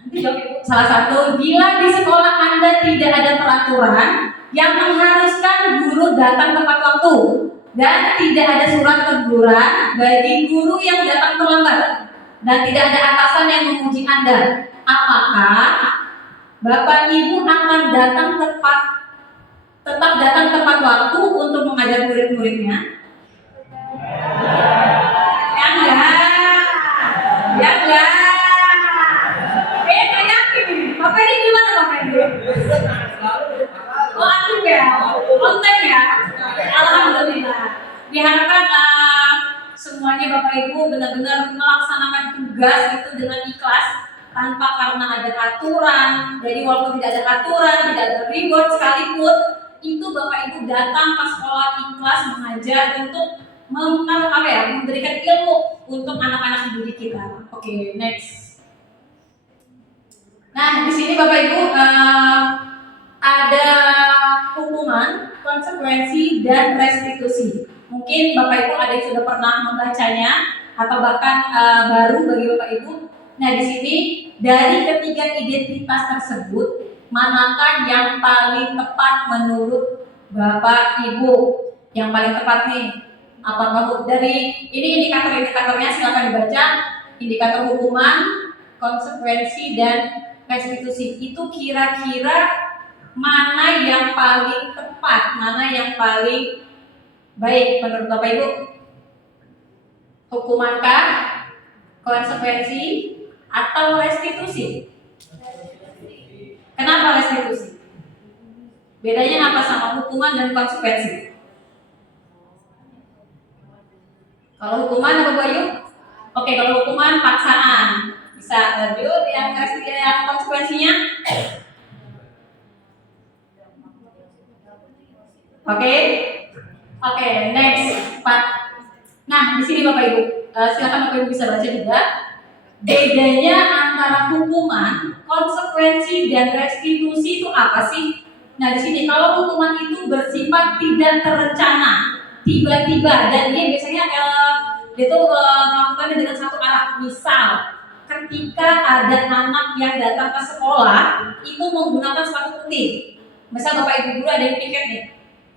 Nanti jawab Ibu. Salah satu, bila di sekolah Anda tidak ada peraturan yang mengharuskan guru datang tepat waktu dan tidak ada surat teguran bagi guru yang datang terlambat dan tidak ada atasan yang memuji Anda, apakah Bapak Ibu akan tetap datang tepat waktu untuk mengajar murid-muridnya? Ya enggak. Nggak yakin ini. Bapak ini gimana Bapak ini? Oh aktif ya, on time ya. Alhamdulillah. Diharapkan semuanya Bapak Ibu benar-benar melaksanakan tugas itu dengan ikhlas tanpa karena ada aturan. Jadi walaupun tidak ada aturan, tidak ada reward sekalipun, itu Bapak Ibu datang ke sekolah ikhlas mengajar untuk memberikan ilmu untuk anak-anak didik kita. Oke, next. Nah, di sini Bapak Ibu ada hukuman, konsekuensi, dan restitusi. Mungkin Bapak Ibu ada yang sudah pernah membacanya atau bahkan baru bagi Bapak Ibu. Nah, di sini dari ketiga identitas tersebut, manakah yang paling tepat menurut Bapak Ibu? Yang paling tepat nih, apakah dari ini indikator-indikatornya silakan dibaca. Indikator hukuman, konsekuensi, dan restitusi. Itu kira-kira mana yang paling tepat, mana yang paling baik menurut Bapak Ibu? Hukumankah, konsekuensi, atau restitusi? Kenapa restitusi? Bedanya apa sama hukuman dan konsekuensi? Kalau hukuman apa Bu Ayu? Oke, kalau hukuman paksaan. Bisa lanjut yang konsekuensinya? Oke, oke, next Pak. Nah, di sini Bapak Ibu, silakan Bapak Ibu bisa baca juga. Bedanya antara hukuman, konsekuensi, dan restitusi itu apa sih? Nah, di sini kalau hukuman itu bersifat tidak terencana, tiba-tiba, dan dia biasanya dia tuh melakukannya dengan satu arah. Misal, ketika ada anak yang datang ke sekolah itu menggunakan sepatu putih. Misal Bapak Ibu guru ada yang piket nih,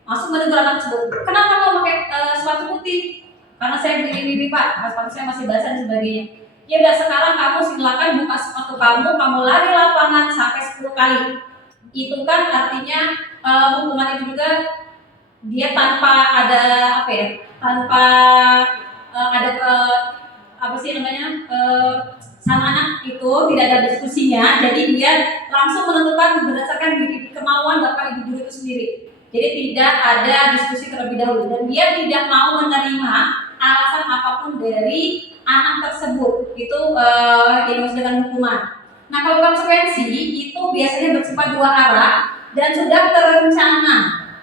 langsung menegur anak tersebut. Kenapa kau pakai sepatu putih? Karena saya begini Pak, sepatu saya masih basah dan sebagainya. Ya udah, sekarang kamu silakan buka sepatu kamu lari lapangan sampai 10 kali. Itu kan artinya hukuman itu juga dia tanpa ada apa ya? Tanpa ada apa sih namanya? Sama anak itu tidak ada diskusinya, jadi dia langsung menentukan berdasarkan kemauan Bapak Ibu guru itu sendiri. Jadi tidak ada diskusi terlebih dahulu, dan dia tidak mau menerima alasan apapun dari anak tersebut. Itu dimaksud dengan hukuman. Nah, kalau konsekuensi itu biasanya bersifat dua arah dan sudah terencana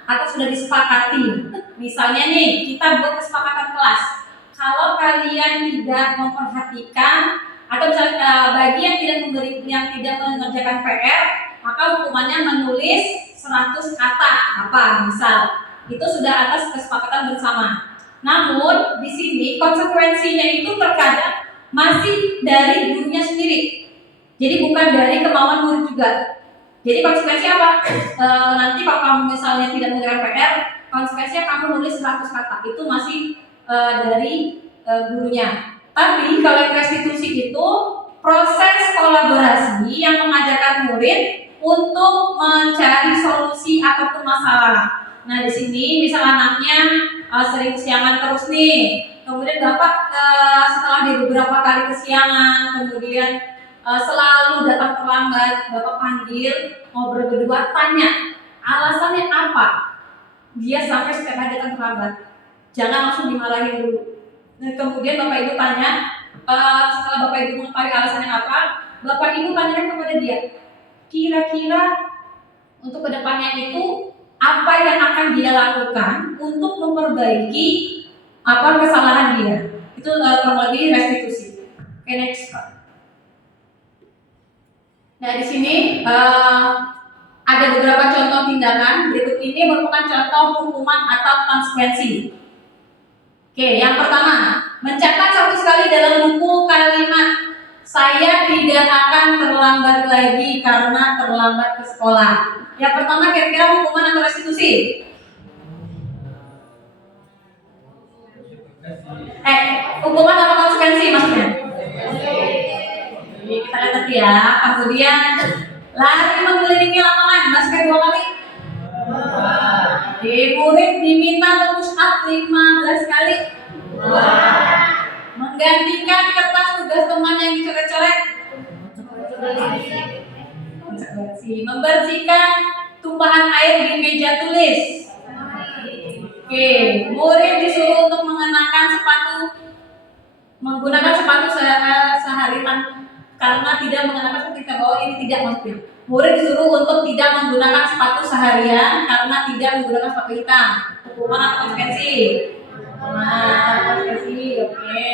atau sudah disepakati. Misalnya nih, kita buat kesepakatan kelas. Kalau kalian tidak memperhatikan atau misalnya bagi yang tidak mengerjakan PR, maka hukumannya menulis 100 kata apa misal. Itu sudah atas kesepakatan bersama. Namun di sini konsekuensinya itu terkadang masih dari gurunya sendiri. Jadi bukan dari kemauan murid juga. Jadi konsekuensi apa? Nanti kalau kamu misalnya tidak mengerjakan PR, konsekuensinya kamu nulis 100 kata. Itu masih dari gurunya. Tapi kalau yang restitusi itu proses kolaborasi yang mengajarkan murid untuk mencari solusi apapun masalah. Nah, di sini misal anaknya sering kesiangan terus nih, kemudian Bapak setelah di beberapa kali kesiangan, kemudian selalu datang terlambat, Bapak panggil, ngobrol berdua, tanya alasannya apa dia sampai setiap hari datang terlambat. Jangan langsung dimarahin dulu. Nah, kemudian Bapak Ibu tanya, setelah Bapak Ibu mengetahui alasannya apa, Bapak Ibu tanyakan kepada dia, kira-kira untuk kedepannya itu apa yang akan dia lakukan untuk memperbaiki apa kesalahan dia. Itu kurang lebih restitusi. Oke, next Pak. Nah, di sini ada beberapa contoh tindakan. Berikut ini merupakan contoh hukuman atau konsekuensi. Oke, yang pertama, mencatat satu sekali dalam buku kalimat saya tidak akan terlambat lagi karena terlambat ke sekolah. Yang pertama, kira-kira hukuman atau restitusi? Hukuman atau konsekuensi maksudnya? Jadi kita lihat tadi ya. Kemudian lari mengelilingi lapangan basket 2 kali. Murid diminta push up 15 kali. Menggantikan kertas tugas teman yang dicoret-coret. Membersihkan tumpahan air di meja tulis. Oke, murid disuruh untuk menggunakan sepatu seharian karena tidak mengenakan sepatu kita bawa ini tidak maksudnya. Murid disuruh untuk tidak menggunakan sepatu seharian karena tidak menggunakan sepatu hitam. Hukuman atau konsekuensi? Konsekuensi, oke.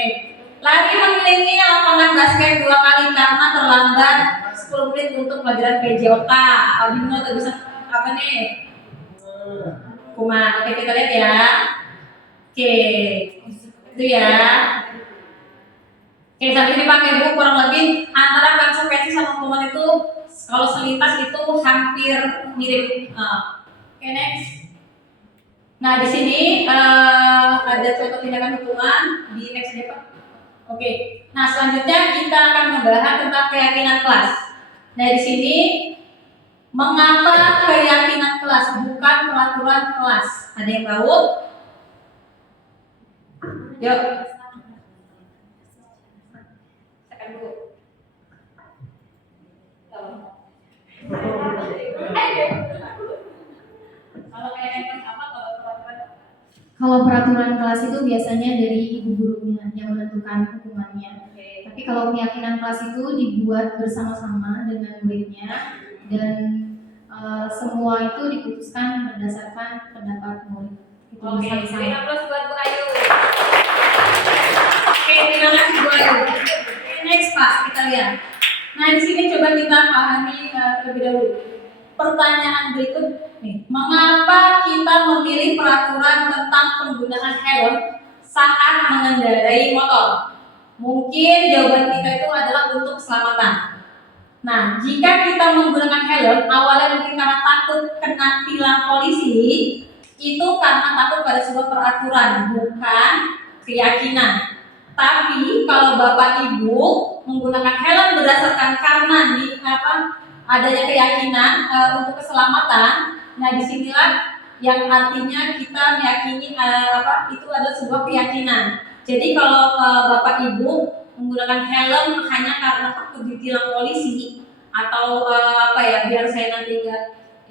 Lari mengelilingi lapangan basket 2 kali karena terlambat 10 menit untuk pelajaran PJOK. Bingung atau bisa apa nih? Hukuman. Oke, kita lihat ya. Oke, itu ya. Oke, sampai sini Pak Ibu, kurang lebih antara konsekuensi sama hukuman itu kalau selintas itu hampir mirip. Oke, next. Nah, di sini ada contoh tindakan hukuman di next ya Pak. Oke. Nah, selanjutnya kita akan membahas tentang keyakinan kelas. Nah, di sini mengapa keyakinan kelas bukan peraturan kelas? Ada yang tahu? Yuk. Tekan dulu. Kalau keyakinan apa? Kalau peraturan? Kalau peraturan kelas itu biasanya dari ibu gurunya yang menentukan hukumannya. Tapi kalau keyakinan kelas itu dibuat bersama-sama dengan muridnya dan semua itu diputuskan berdasarkan pendapat murid. Itu Oke, bersama-sama. beri aplaus buat Bu Ayu. Oke, terima kasih Bu Ayu. Oke, next Pak, kita lihat. Nah, di sini coba kita pahami terlebih dahulu. Pertanyaan berikut nih, mengapa kita memilih peraturan tentang penggunaan helm saat mengendarai motor? Mungkin jawaban kita itu adalah untuk keselamatan. Nah, jika kita menggunakan helm, awalnya mungkin karena takut kena tilang polisi, itu karena takut pada sebuah peraturan, bukan keyakinan. Tapi kalau Bapak Ibu menggunakan helm berdasarkan karena adanya keyakinan untuk keselamatan, nah disinilah yang artinya kita meyakini itu adalah sebuah keyakinan. Jadi kalau Bapak Ibu menggunakan helm hanya karena takut ditilang polisi atau biar saya nanti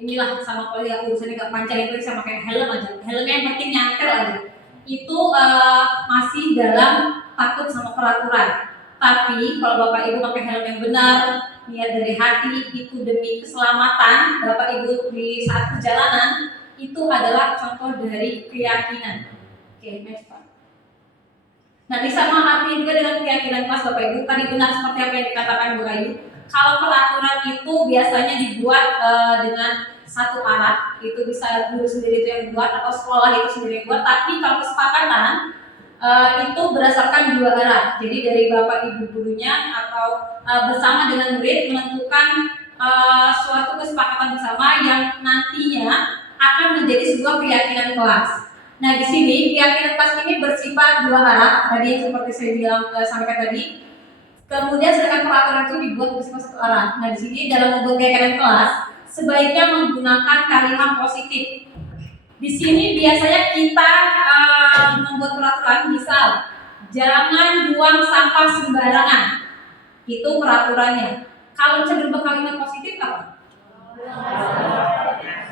inilah sama polisi urusannya nggak panjang itu saya pakai helm aja. Helmnya yang penting nyantel aja. Itu masih dalam takut sama peraturan. Tapi kalau Bapak Ibu pakai helm yang benar, niat dari hati itu demi keselamatan Bapak Ibu di saat perjalanan, itu adalah contoh dari keyakinan. Oke, next Pak. Nah, sama arti juga dengan keyakinan kelas Bapak Ibu. Tadi benar seperti apa yang dikatakan Bu Ayu. Kalau peraturan itu biasanya dibuat dengan satu arah, itu bisa guru sendiri itu yang buat atau sekolah itu sendiri yang buat. Tapi kalau kesepakatan itu berdasarkan dua arah. Jadi dari Bapak Ibu gurunya atau bersama dengan murid menentukan suatu kesepakatan bersama yang nantinya akan menjadi sebuah keyakinan kelas. Nah, di sini keyakinan kelas ini bersifat dua arah, tadi seperti saya bilang sampaikan tadi. Kemudian sedangkan peraturan itu dibuat bersifat satu arah. Nah, di sini dalam membuat keyakinan kelas sebaiknya menggunakan kalimat positif. Di sini biasanya kita membuat peraturan, misal jangan buang sampah sembarangan. Itu peraturannya. Kalau cenderung kalimat positif apa?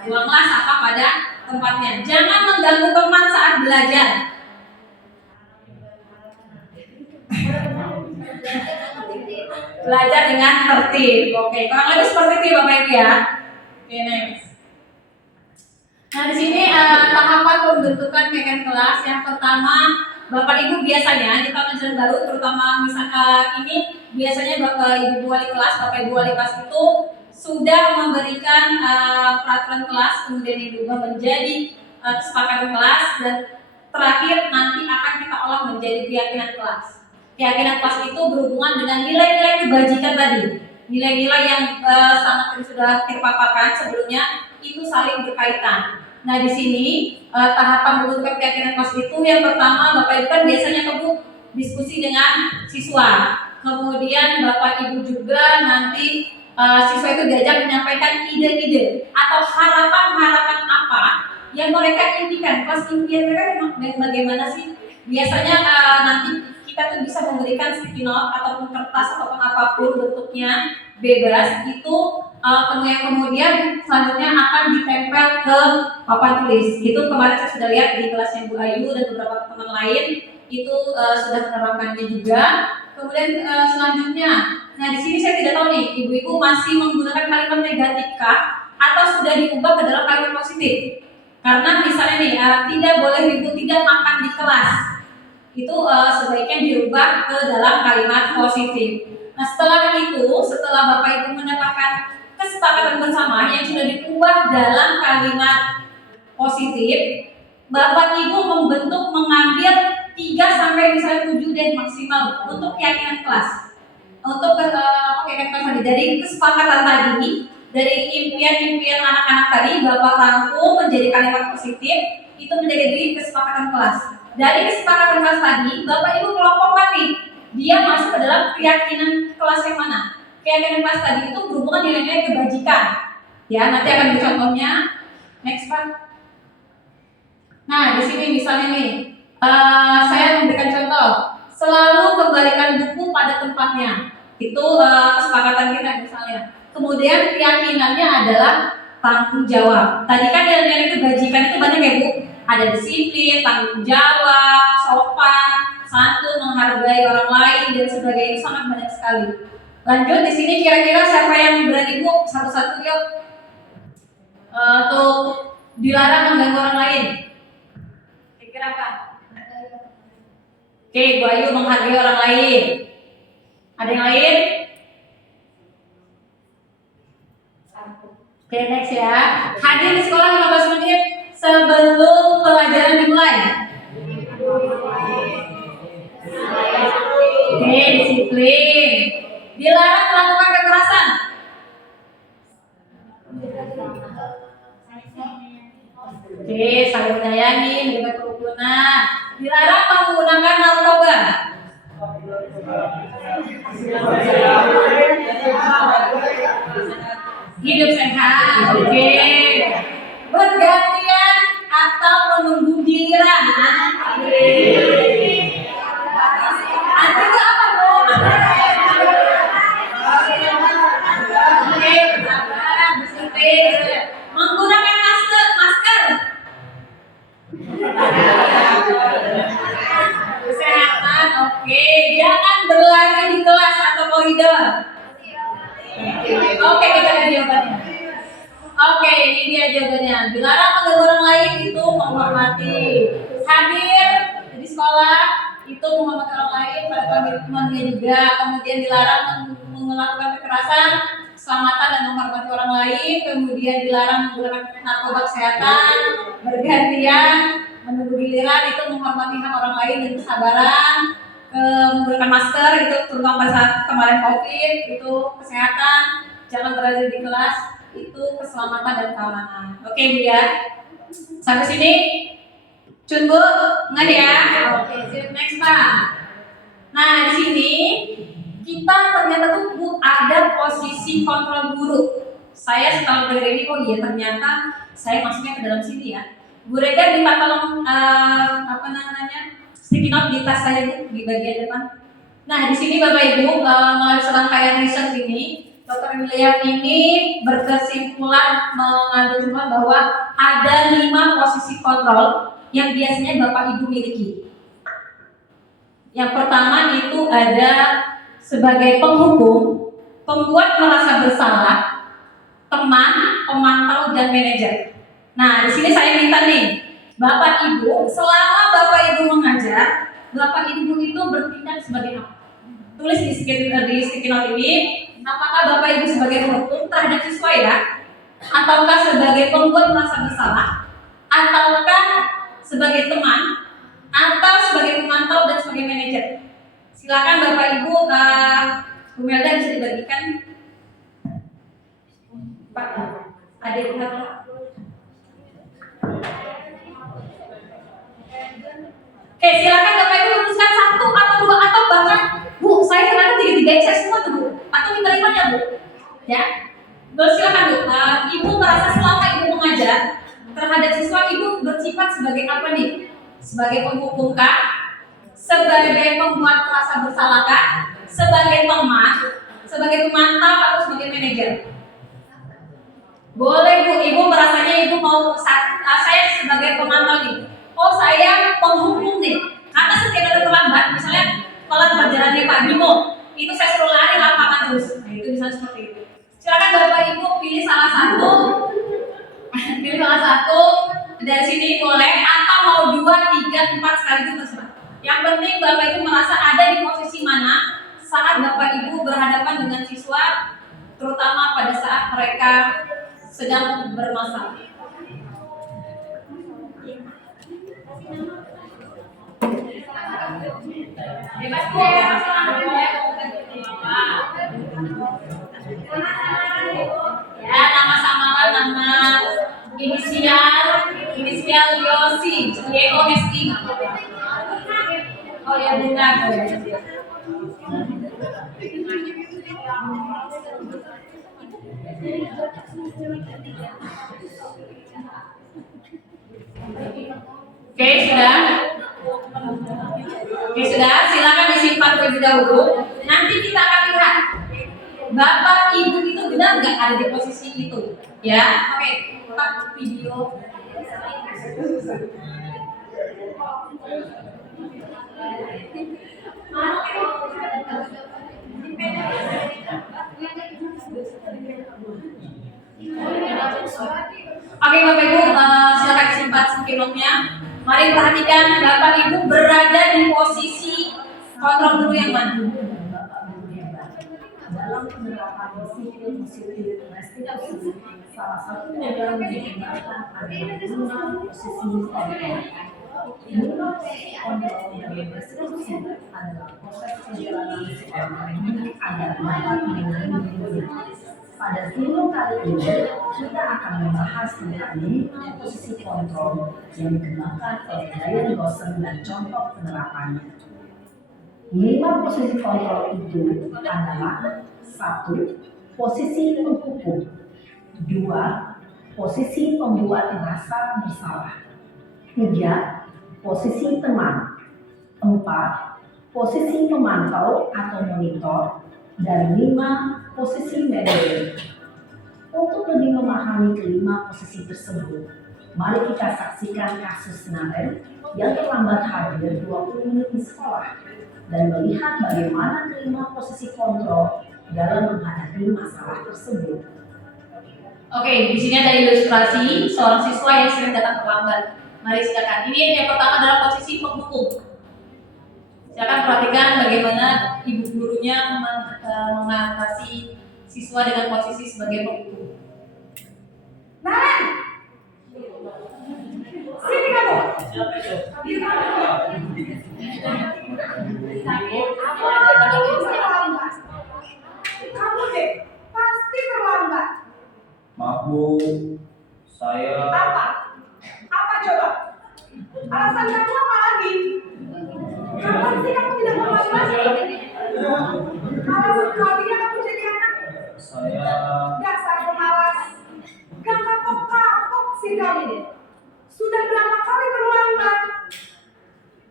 Buanglah sampah pada tempatnya. Jangan mengganggu teman saat belajar. Belajar dengan tertib. Oke, kurang lebih seperti itu ya Bapak Ibu ya. Oke, next. Nah, di sini tahapan pembentukan keyakinan kelas. Yang pertama, Bapak Ibu biasanya di tahun ajaran baru, terutama misalkan ini biasanya Bapak Ibu wali kelas, Bapak Ibu wali kelas itu sudah memberikan peraturan kelas, kemudian diubah menjadi kesepakatan kelas, dan terakhir nanti akan kita olah menjadi keyakinan kelas. Keyakinan kelas itu berhubungan dengan nilai-nilai kebajikan tadi, nilai-nilai yang sangat sudah terpaparkan sebelumnya itu saling berkaitan. Nah, di sini tahapan membentuk keyakinan kelas itu yang pertama Bapak Ibu kan biasanya diskusi dengan siswa, kemudian Bapak Ibu juga nanti siswa itu diajak menyampaikan ide-ide atau harapan-harapan apa yang mereka impikan. Kelas impian mereka bagaimana sih? Biasanya nanti kita tuh bisa memberikan sticky note ataupun kertas ataupun apapun bentuknya bebas itu kemudian selanjutnya akan ditempel ke papan tulis. Itu kemarin saya sudah lihat di kelasnya Bu Ayu dan beberapa teman lain itu sudah menerapkannya juga. Kemudian selanjutnya, nah di sini saya tidak tahu nih ibu-ibu masih menggunakan kalimat negatifkah atau sudah diubah ke dalam kalimat positif. Karena misalnya nih tidak boleh ribut, tidak makan di kelas. Itu sebaiknya dirubah ke dalam kalimat positif. Nah, setelah itu, setelah Bapak Ibu mendapatkan kesepakatan bersama yang sudah diubah dalam kalimat positif, Bapak Ibu mengambil 3 sampai misalnya 7 dan maksimal untuk keyakinan kelas. Untuk keyakinan kelas tadi dari kesepakatan tadi, dari impian-impian anak-anak tadi Bapak rangkum menjadi kalimat positif, itu menjadi kesepakatan kelas. Dari kesepakatan kelas tadi, Bapak Ibu kelompokkan nih, dia masuk ke dalam keyakinan kelas yang mana? Keyakinan kelas tadi itu berhubungan dengan nilai kebajikan. Ya, nanti akan ada contohnya. Next Pak. Nah, di sini misalnya nih, saya memberikan contoh. Selalu kembalikan buku pada tempatnya. Itu kesepakatan kita misalnya. Kemudian keyakinannya adalah tanggung jawab. Tadi kan nilai-nilai kebajikan itu banyak ya Bu. Ada disiplin, tanggung jawab, sopan, santun, menghargai orang lain dan sebagainya, itu sangat banyak sekali. Lanjut di sini kira-kira siapa yang berani Bu? Satu-satu yuk. Untuk dilarang mengganggu orang lain. Kira-kira apa? Oke, Bu Ayu menghargai orang lain. Ada yang lain? Oke, next ya. Hadir di sekolah 15 menit sebelum pelajaran dimulai. Oke, disiplin. Dilarang melakukan kekerasan. Oke, saling menyayangi, menjaga kerukunan. Dilarang menggunakan narkoba. Hidup sehat. Oke. Bergantian atau menunggu giliran. Artinya apa, Bu? Oke, sabar, disiplin. Menggunakan masker. Kesehatan, oke. Jangan berlari di kelas atau koridor. Oke, kita lihat jawabannya. Oke, ini dia jawabannya. Dilarang mengganggu orang lain itu menghormati. Hadir di sekolah itu menghormati orang lain pada teman-temannya juga. Kemudian dilarang melakukan kekerasan, keselamatan dan menghormati orang lain. Kemudian dilarang menggunakan narkoba kesehatan, bergantian, menunggu giliran itu menghormati hak orang lain dan kesabaran. Menggunakan masker itu terutama pada saat kemarin COVID itu kesehatan, jangan berada di kelas itu keselamatan dan keamanan. Oke, Bu ya. Sampai sini Cun, Bu, nggak ya? Oke, next Pak. Nah, di sini kita ternyata tuh Bu ada posisi kontrol guru. Saya setelah belajar ini, oh iya ternyata saya masuknya ke dalam sini ya. Bu Rega minta tolong sticky note di tas saya Bu, di bagian depan. Nah, di sini Bapak Ibu melalui serangkaian riset ini, Dr. William ini berkesimpulan mengambil kesimpulan bahwa ada 5 posisi kontrol yang biasanya Bapak Ibu miliki. Yang pertama itu ada sebagai penghukum, pembuat merasa bersalah, teman, pemantau, dan manajer. Nah, di sini saya minta nih, Bapak Ibu, selama Bapak Ibu mengajar, Bapak Ibu itu bertindak sebagai apa? Tulis di sticky note ini, apakah Bapak Ibu sebagai penghukum terhadap siswa ya? Ataukah sebagai pembuat merasa bersalah? Ataukah sebagai teman? Atau sebagai pemantau dan sebagai manajer? Silakan Bapak Ibu, Bu Melda bisa dibagikan. Pak, ada yang Oke, silakan Bapak Ibu menuliskan 1 atau 2 atau bahkan Bu, saya ternyata 3 saya semua tuh Bu, atau 5-5 ya Bu, ya. Silakan Bu. Ibu merasa selama Ibu mengajar terhadap siswa Ibu bersifat sebagai apa nih? Sebagai penghukum kah? Sebagai pembuat merasa bersalah kah? Sebagai teman? Sebagai pemantau atau sebagai manajer? Boleh Bu, Ibu merasanya Ibu mau saya sebagai pemantau nih. Oh, saya penghukum nih. Karena setiap ada terlambat, misalnya kalau pelajarannya Pak Bimo, itu saya suruh lari lapangan terus. Nah, itu bisa seperti itu. Silakan Bapak Ibu pilih salah satu. Pilih salah satu dari sini boleh, atau mau 2, 3, 4 sekaligus terserah. Yang penting Bapak Ibu merasa ada di posisi mana saat Bapak Ibu berhadapan dengan siswa, terutama pada saat mereka sedang bermasalah. Bebas Bu, ya, nama samaran, nama inisial Yosi, YOSI. Oh ya, benar. Oke, sudah. Silakan disimpan terlebih dahulu. Nanti kita akan lihat Bapak Ibu itu benar nggak ada di posisi itu, ya. Oke, Pak video. Oke Bapak Ibu, silakan disimpan skinotnya. Mari perhatikan Bapak Ibu berada di posisi kontrol dulu yang mana? Dalam penerapan sipil positif restitusi, salah satu modal yang digunakan adalah menggunakan posisi kontrol. Menggunakan posisi kontrol dalam restitusi adalah proses perjalanan seorang agar dapat melindungi. Pada video kali ini, kita akan membahas mengenai posisi kontrol yang digunakan oleh Diane Gosling dan contoh penerapannya. 5 posisi kontrol itu adalah 1. Posisi penghukum, 2. Posisi pembuat merasa bersalah, 3. Posisi teman, 4. Posisi pemantau atau monitor, dan 5. Posisi manajer. Untuk lebih memahami kelima posisi tersebut, mari kita saksikan kasus Naren yang terlambat hadir 20 menit di sekolah dan melihat bagaimana kelima posisi kontrol dalam menghadapi masalah tersebut. Oke, di sini ada ilustrasi seorang siswa yang sering datang terlambat. Mari silakan. Ini yang pertama adalah posisi penghukum. Silakan perhatikan bagaimana ibu gurunya mengatasi siswa dengan posisi sebagai penghukum. Naren, sini kamu. Kamu deh, pasti terlambat. Maaf Bu, saya Apa? Apa coba? Alasan kamu apa lagi? Kapan sih kamu tidak mau malas? Alasan kalian kamu jadi anak? saya Dasar pemalas. Gak kapok-kapok sih kamu. Sudah berapa kali terlambat?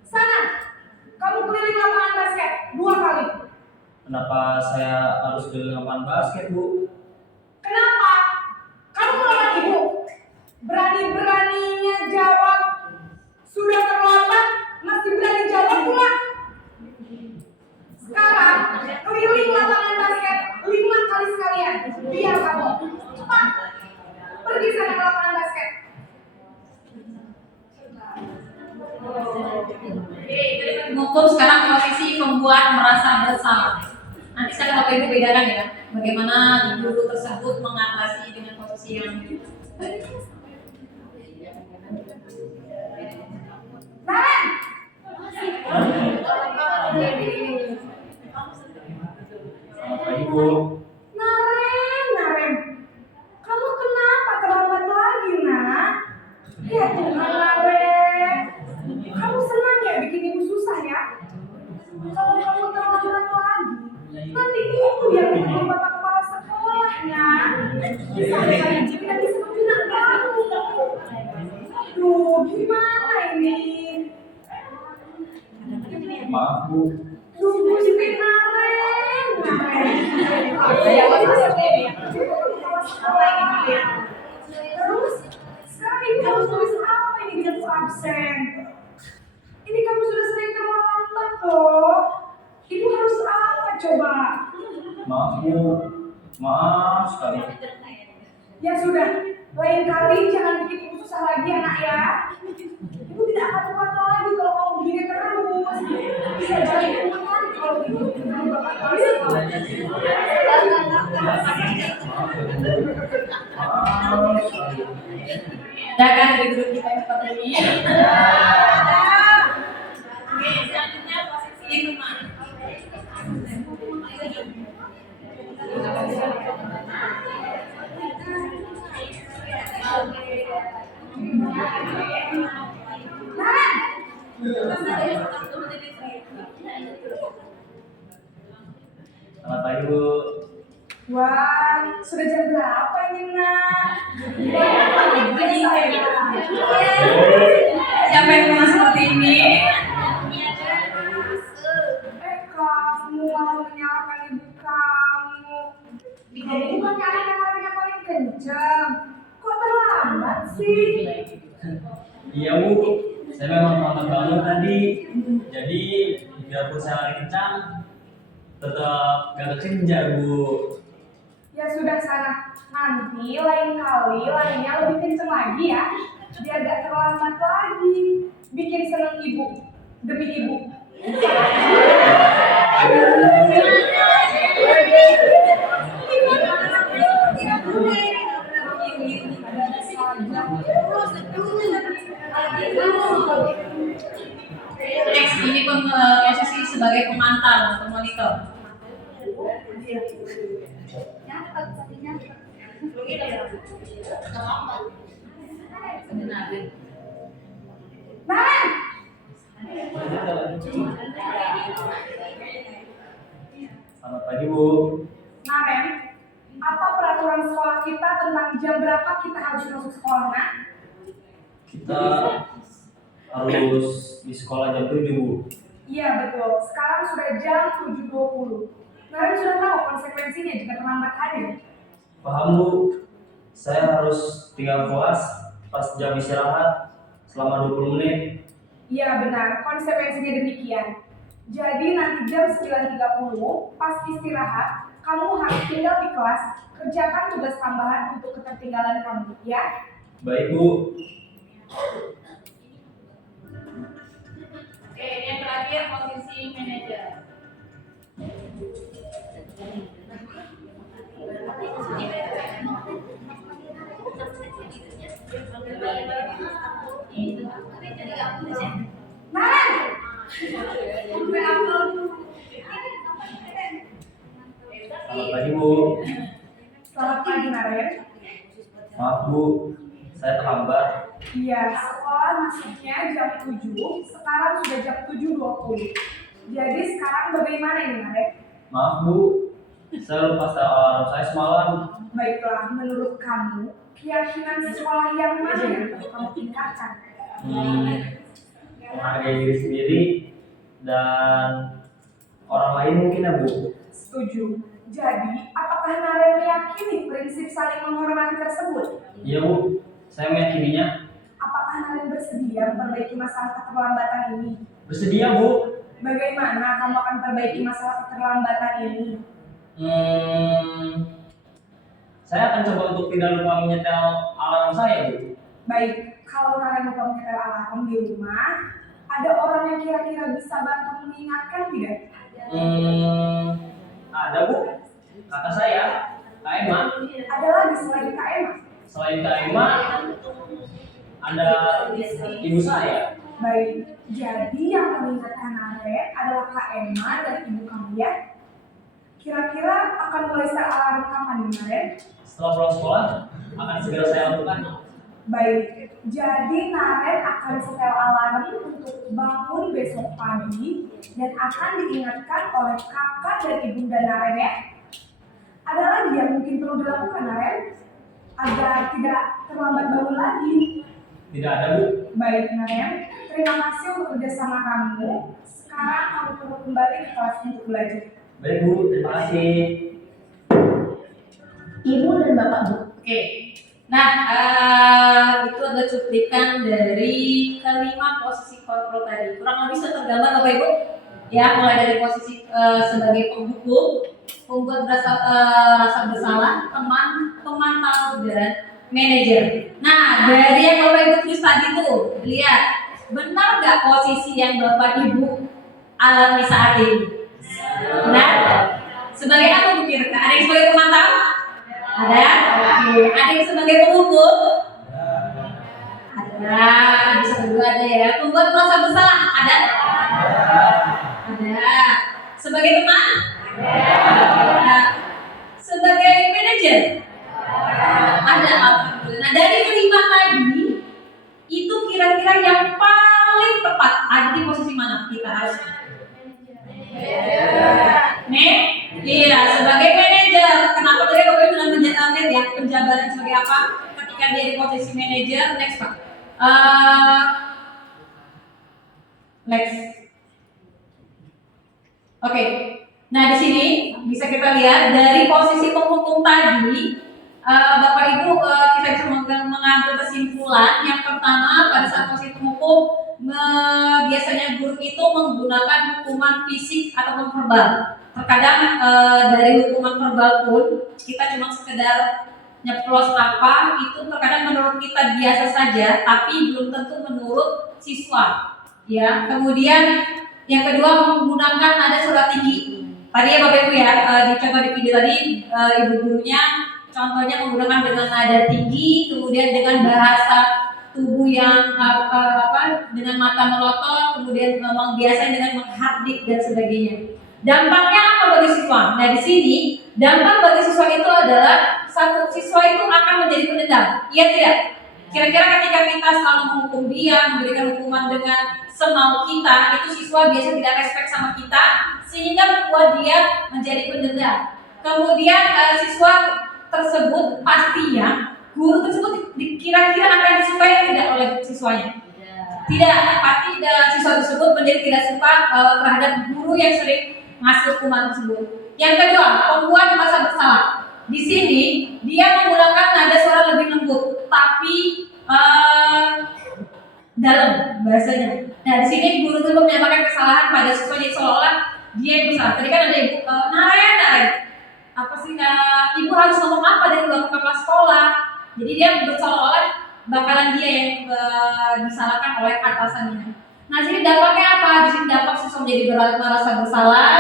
Sana, kamu keliling lapangan basket 2 kali. kenapa saya harus keliling lapangan basket Bu? Kenapa? Kamu melawan ibu. Berani-beraninya jawab. Sudah terlambat, masih berani jawab pula. Sekarang, keliling lapangan basket 5 kali sekalian. Biar kamu. Cepat. Pergi sana ke lapangan basket. Penghukum sekarang posisi pembuat merasa bersalah. Nanti saya Bapak Ibu bedakan ya, bagaimana guru tersebut mengatasi dengan posisi yang Naren! Selamat pagi Bu. Naren. Kamu kenapa terlambat lagi, nak? Ya Tuhan, Naren. Kamu senang ya bikin ibu susah ya? Kalau kamu terlambat lagi, nanti ibu yang menjadi bapak kepala sekolahnya. Sampai tidak bisa membina kamu. Duh, gimana ini? Maaf Bu, Tunggu juga Naren. Terus, sekarang ibu harus tulis apa ini di buku absen? Ini kamu sudah sering terlambat loh. Ibu harus apa coba? maaf Bu, maaf sekali. Ya sudah, lain kali jangan bikin ibu susah lagi anak ya. Ibu tidak akan kuat lagi kalau kamu begini terus. Bisa jadi kuat lagi kalau ibu tidak bapak ada kan dari guru kita yang seperti ini. Oke, selanjutnya posisi teman. Selamat pagi Bu. Wah, sudah jam berapa ini nak? Siapa yang pernah seperti ini? Kamu malah menyalahkan ibu kamu. Kamu bukan anak yang larinya paling kencang. Kok terlambat sih? Iya Bu, saya memang terlambat banget tadi. Jadi biarpun saya lari kencang, tetap gak kekejar Bu. Ya sudah sana, nanti lain kali larinya lebih kenceng lagi ya, biar gak terlambat lagi. Bikin seneng ibu, demi ibu. Next, ini posisi sebagai pemantau atau monitor. Naren, Selamat pagi Bu. Naren, apa peraturan sekolah kita tentang jam berapa kita harus masuk sekolah, Nak? Kita harus di sekolah jam 7 Bu. Iya betul, sekarang sudah jam 7.20. Naren sudah tahu konsekuensinya jika terlambat hadir. Paham Bu? Saya harus tinggal kelas pas jam istirahat selama 20 menit. Iya benar, konsekuensinya demikian. Jadi nanti jam 9.30 pas istirahat, kamu harus tinggal di kelas, kerjakan tugas tambahan untuk ketertinggalan kamu, ya? Baik Bu. Oke, yang terakhir posisi manajer. Naren! Selamat pagi Bu. Selamat pagi Naren. Maaf Bu, saya terlambat. Iya, sekolah masuknya jam 7, sekarang sudah jam 7.20. Jadi sekarang bagaimana ini Naren? Maaf Bu, saya lupa setel alarm saya semalam. Baiklah, menurut kamu, keyakinan sekolah yang mana yang perlu kamu tingkatkan? Menghargai diri sendiri dan orang lain mungkin ya Bu. Setuju. Jadi, apakah Naren meyakini prinsip saling menghormati tersebut? Iya Bu, saya meyakininya. Apakah Naren bersedia memperbaiki masalah keterlambatan ini? Bersedia Bu. Bagaimana kamu akan perbaiki masalah keterlambatan ini? Saya akan coba untuk tidak lupa menyetel alarm saya Bu. Baik, kalau Naren lupa menyetel alarm di rumah, ada orang yang kira-kira bisa bantu mengingatkan tidak? Ada Bu, kakak saya, Kak Emma. Ada lagi selain Kak Emma? Selain Kak Emma, ada ibu saya. Baik, jadi yang mengingatkan Naren adalah Kak Emma dan ibu kamu ya? Kira-kira akan mulai start alarm kapan nih Naren? Setelah pulang sekolah, akan segera saya lakukan. Baik, jadi Naren akan setel alarm untuk bangun besok pagi dan akan diingatkan oleh kakak dan ibunda Naren ya. Ada lagi yang mungkin perlu dilakukan Naren agar tidak terlambat bangun lagi. Tidak ada Bu. Baik Naren, terima kasih untuk kerjasama kamu. Sekarang kamu perlu kembali ke kelas untuk belajar. Baik Bu, terima kasih. Ibu dan Bapak Bu. Oke. Nah, itu adalah cuplikan dari kelima posisi kontrol tadi. Kurang lebih tergambar Bapak Ibu. Ya, mulai dari posisi sebagai penghukum, pembuat rasa bersalah, teman, pemantau, dan manajer. Nah, dari yang Bapak Ibu tulis tadi tuh, lihat benar nggak posisi yang Bapak Ibu alami saat ini? Benar? Sebagai apa Bu Kirka? Ada yang sebagai pemantau? Ada? Oke. Ada yang sebagai penghukum? Ada. Bisa berdua ada ya. Pembuat merasa bersalah? Ada? Ada. Sebagai teman? Ada. Sebagai manajer? Ada. Alhamdulillah. Nah, dari kelima tadi, itu kira-kira yang paling tepat ada di posisi mana kita harus? Iya, sebagai manajer. Kenapa tadi Bapak Ibu sudah menjelaskan ya penjabaran sebagai apa ketika dia di posisi manajer? Next Pak. Next. Oke. Nah di sini bisa kita lihat dari posisi penghukum tadi, Bapak Ibu kita bisa mengambil kesimpulan. Yang pertama pada saat posisi penghukum biasanya guru itu menggunakan hukuman fisik ataupun verbal. Terkadang dari hukuman verbal pun kita cuma sekedar nyeplos apa itu terkadang menurut kita biasa saja, tapi belum tentu menurut siswa. Ya, kemudian yang kedua menggunakan nada suara tinggi. Tadi ya Bapak Ibu ya, di contoh di video tadi ibu gurunya contohnya menggunakan dengan nada tinggi, kemudian dengan bahasa tubuh yang dengan mata melotot, kemudian memang biasanya dengan menghardik dan sebagainya. Dampaknya apa bagi siswa? Nah di sini dampak bagi siswa itu adalah satu siswa itu akan menjadi pendendam. Iya tidak? Kira-kira ketika kita selalu menghukum dia, memberikan hukuman dengan semau kita, itu siswa biasa tidak respect sama kita, sehingga membuat dia menjadi pendendam. Kemudian siswa tersebut pastinya guru tersebut kira-kira akan disukai tidak oleh siswanya? Tidak, pasti siswa tersebut menjadi tidak suka terhadap guru yang sering ngasih hukuman tersebut. Yang kedua, pembuat merasa bersalah. Di sini dia menggunakan nada suara lebih lembut, tapi dalam bahasanya. Nah di sini guru tersebut menyatakan kesalahan pada siswa jadi seolah-olah dia yang bersalah. Tadi kan ada ibu Narayan, apa sih ibu harus ngomong apa dari luar kepala sekolah. Jadi dia seolah-olah bakalan dia yang disalahkan oleh atasannya. Nah sini dampaknya apa? Di sini dampak siswa menjadi merasa bersalah,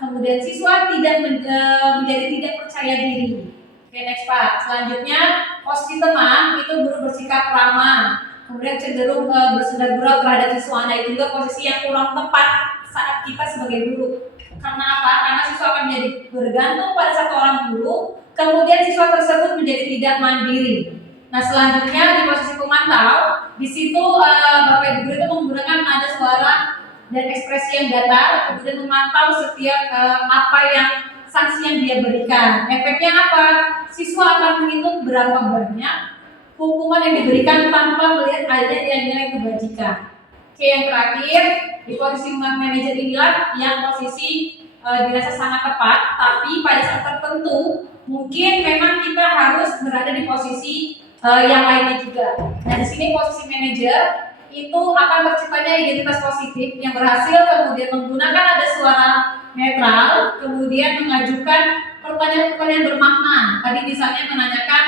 kemudian siswa tidak menjadi tidak percaya diri. Oke next Pak. Selanjutnya posisi teman itu guru bersikap ramah, kemudian cenderung bersedar gurau terhadap siswa. Nah itu juga posisi yang kurang tepat saat kita sebagai guru. Karena apa? Karena siswa akan menjadi bergantung pada satu orang guru, kemudian siswa tersebut menjadi tidak mandiri. Nah selanjutnya di posisi pemantau, di situ Bapak Ibu guru itu menggunakan nada suara dan ekspresi yang datar, kemudian memantau setiap apa yang sanksi yang dia berikan. Efeknya apa? Siswa akan menghitung berapa banyak hukuman yang diberikan tanpa melihat ada nilai kebajikan. Oke, yang terakhir di posisi manajer inilah yang posisi dirasa sangat tepat, tapi pada saat tertentu mungkin memang kita harus berada di posisi yang lainnya juga. Nah di sini posisi manajer itu akan terciptanya identitas positif yang berhasil kemudian menggunakan nada suara netral, kemudian mengajukan pertanyaan-pertanyaan bermakna. Tadi misalnya menanyakan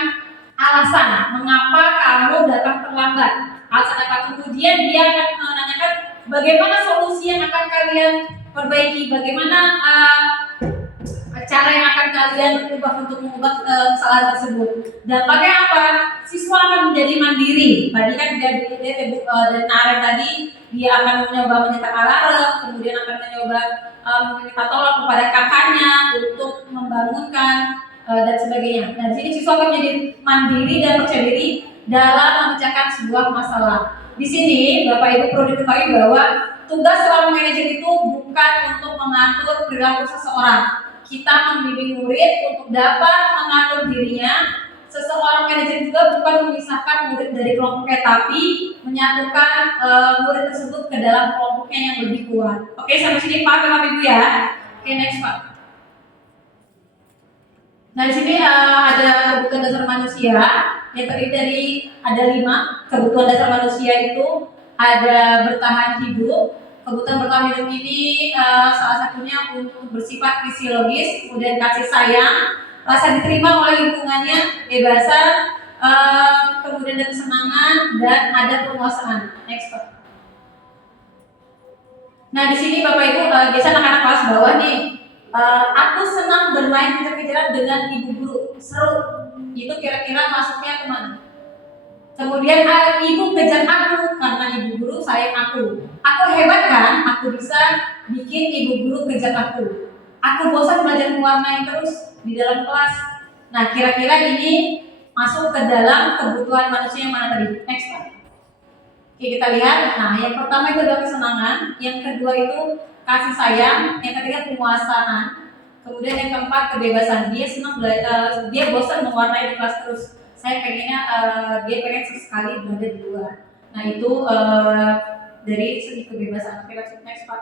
alasan mengapa kamu datang terlambat. Alasan apa? Kemudian dia akan menanyakan bagaimana solusi yang akan kalian perbaiki, bagaimana cara yang akan kalian ubah untuk mengubah kesalahan tersebut. Dampaknya apa? Siswa akan menjadi mandiri. Tadi kan dari Naren tadi dia akan mencoba menyetak alarm, kemudian akan mencoba meminta tolong kepada kakaknya untuk membangunkan dan sebagainya. Dan di sini siswa akan menjadi mandiri dan percaya diri dalam memecahkan sebuah masalah. Di sini Bapak Ibu perlu diketahui bahwa tugas seorang manajer itu bukan untuk mengatur perilaku seseorang. Kita membimbing murid untuk dapat mengatur dirinya. Seseorang manajer juga bukan memisahkan murid dari kelompoknya, tapi menyatukan murid tersebut ke dalam kelompoknya yang lebih kuat. Oke, sampai sini Pak, Bapak Ibu ya. Oke, next Pak. Nah di sini ada kebutuhan dasar manusia yang terdiri dari ada 5 kebutuhan dasar manusia itu ada bertahan hidup. Kebutuhan bertahan hidup ini salah satunya untuk bersifat fisiologis, kemudian kasih sayang, rasa diterima oleh lingkungannya, kebebasan, kemudian ada kesenangan dan ada penguasaan. Next Pak. Nah di sini Bapak Ibu biasa anak-anak kelas bawah nih. Aku senang bermain kejar-kejaran dengan ibu guru, seru. Itu kira-kira masuknya kemana? Kemudian ibu kejar aku karena ibu guru sayang aku. Aku hebat kan? Aku bisa bikin ibu guru kejar aku. Aku bosan belajar mewarnai terus di dalam kelas. Nah kira-kira ini masuk ke dalam kebutuhan manusia yang mana tadi? Next Pak. Oke kita lihat. Nah yang pertama itu adalah kesenangan, yang kedua itu kasih sayang, yang ketiga penguasaan, kemudian yang keempat kebebasan. Dia senang belajar, dia bosan mewarnai di kelas terus. Saya pengennya dia pengen sesekali berada di luar. Nah itu dari segi kebebasan. Oke lanjut next Pak.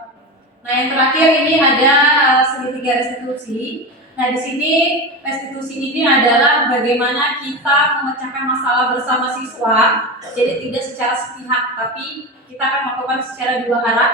Nah yang terakhir ini ada segitiga restitusi. Nah di sini restitusi ini adalah bagaimana kita memecahkan masalah bersama siswa. Jadi tidak secara sepihak, tapi kita akan melakukan secara dua arah,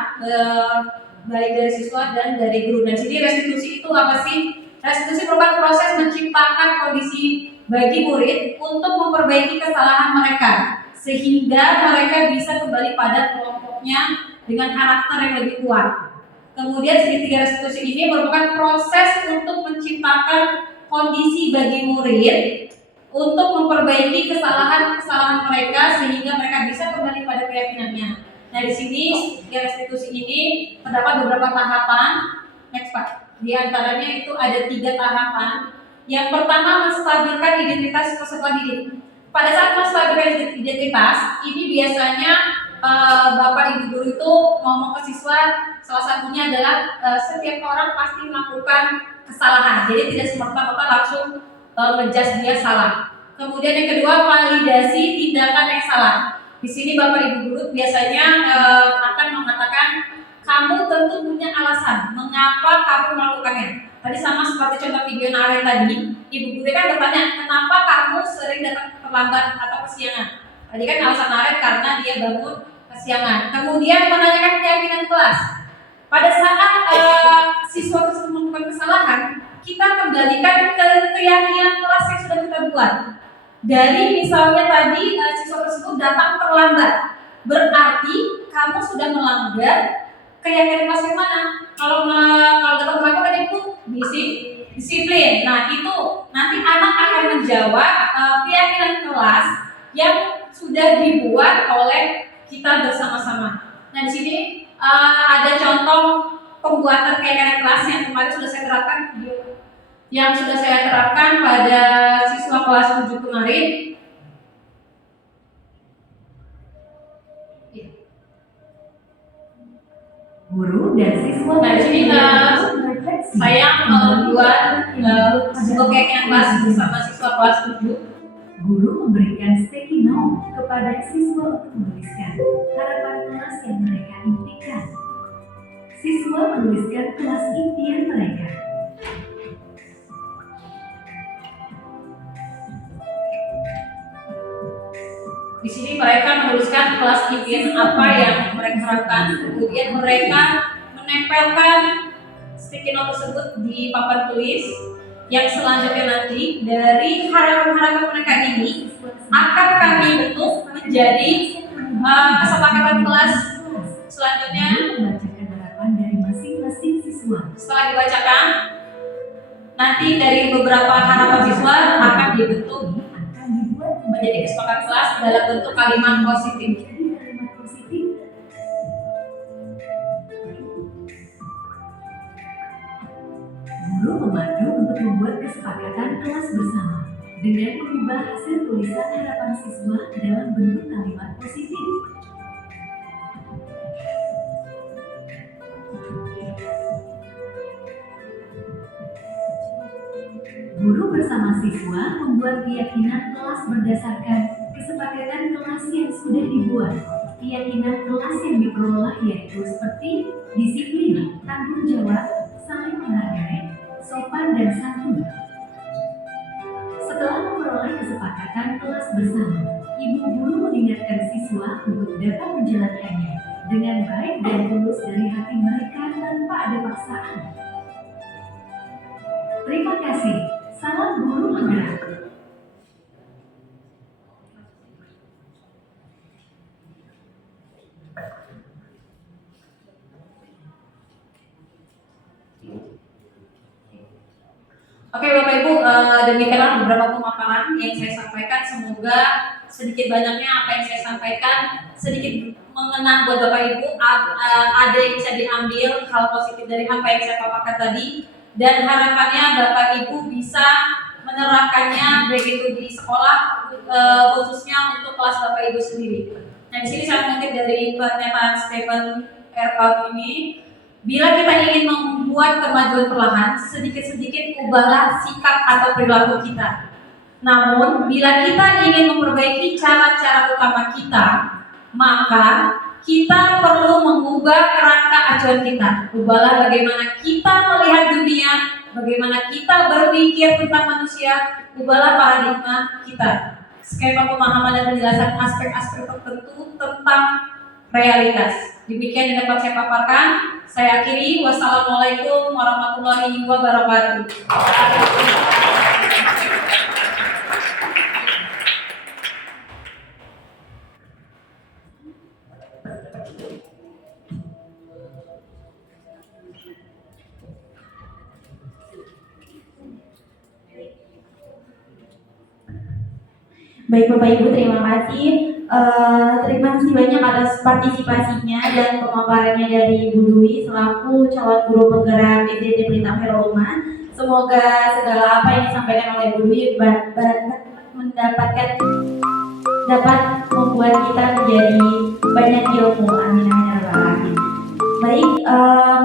baik dari siswa dan dari guru. Dan sini restitusi itu apa sih? Restitusi merupakan proses menciptakan kondisi bagi murid untuk memperbaiki kesalahan mereka sehingga mereka bisa kembali pada kelompoknya dengan karakter yang lebih kuat. Kemudian segitiga restitusi ini merupakan proses untuk menciptakan kondisi bagi murid untuk memperbaiki kesalahan-kesalahan mereka sehingga mereka bisa kembali pada keyakinannya. Nah, di sini restitusi ini terdapat beberapa tahapan. Next Pak. Di antaranya itu ada 3 tahapan. Yang pertama, menstabilkan identitas peserta didik. Pada saat menstabilkan identitas, ini biasanya Bapak Ibu guru itu ngomong ke siswa, salah satunya adalah setiap orang pasti melakukan kesalahan. Jadi tidak semata-mata langsung ngejudge dia salah. Kemudian yang kedua, validasi tindakan yang salah. Di sini Bapak Ibu guru biasanya akan mengatakan kamu tentu punya alasan mengapa kamu melakukannya. Tadi sama seperti contoh video Naren tadi, Ibu guru kan bertanya, kenapa kamu sering datang terlambat atau kesiangan? Tadi kan alasan Naren karena dia bangun kesiangan. Kemudian menanyakan keyakinan kelas. Pada saat siswa tersebut melakukan kesalahan, kita kembalikan ke keyakinan kelas yang sudah kita buat. Dari misalnya tadi siswa tersebut datang terlambat, berarti kamu sudah melanggar keyakinan kelas yang mana? Kalau datang terlambat tadi itu disiplin. Nah, itu nanti anak akan menjawab keyakinan kelas yang sudah dibuat oleh kita bersama-sama. Nah, di sini ada contoh pembuatan keyakinan kelas yang kemarin sudah saya terapkan video yang sudah saya terapkan pada siswa kelas 7 kemarin. Guru dan siswa. Nah, di sini saya membuat sebuah keyakinan kelas bersama siswa kelas 7. Guru memberikan sticky note kepada siswa untuk menuliskan harapan kelas yang mereka impikan. Siswa menuliskan kelas impian mereka. Di sini mereka menuliskan kelas impian apa yang mereka harapkan, kemudian mereka menempelkan sticky note tersebut di papan tulis. Yang selanjutnya nanti dari harapan-harapan mereka ini akan kami bentuk menjadi kesepakatan kelas selanjutnya. Membacakan harapan dari masing-masing siswa. Setelah dibacakan, nanti dari beberapa harapan siswa akan dibentuk Akan dibuat menjadi kesepakatan kelas dalam bentuk kalimat positif. menjadi kalimat positif. Guru memandu untuk membuat kesepakatan kelas bersama dengan mengubah hasil tulisan harapan siswa dalam bentuk kalimat positif. Guru bersama siswa membuat keyakinan kelas berdasarkan kesepakatan kelas yang sudah dibuat. Keyakinan kelas yang diperoleh yaitu seperti disiplin, tanggung jawab, saling menghargai, sopan dan santun. Setelah memperoleh kesepakatan kelas bersama, ibu guru mengingatkan siswa untuk dapat menjalankannya dengan baik dan tulus dari hati mereka tanpa ada paksaan. Terima kasih. Salam guru penggerak. Oke Bapak Ibu, demikianlah beberapa pemaparan yang saya sampaikan. Semoga sedikit banyaknya apa yang saya sampaikan sedikit mengena buat Bapak Ibu. Ada yang bisa diambil hal positif dari apa yang saya paparkan tadi, dan harapannya Bapak Ibu bisa menerapkannya baik itu di sekolah, khususnya untuk kelas Bapak Ibu sendiri. Nah, di sini saya mengutip dari pernyataan Stephen R. Covey ini. Bila kita ingin membuat kemajuan perlahan, sedikit-sedikit ubahlah sikap atau perilaku kita. Namun, bila kita ingin memperbaiki cara-cara utama kita, maka kita perlu mengubah kerangka acuan kita. Ubahlah bagaimana kita melihat dunia, bagaimana kita berpikir tentang manusia, ubahlah paradigma kita. Skema pemahaman dan penjelasan aspek-aspek tertentu tentang realitas. Demikian yang dapat saya paparkan. Saya akhiri. Wassalamualaikum warahmatullahi wabarakatuh. Baik Bapak Ibu, terima kasih. Terima kasih banyak atas partisipasinya dan pemaparannya dari Ibu Dwi selaku calon guru penggerak SDT Pelita Khairul Ummah. Semoga segala apa yang disampaikan oleh Ibu Dwi dapat membuat kita menjadi banyak ilmu. Amin amin ya rabbal alamin. Baik,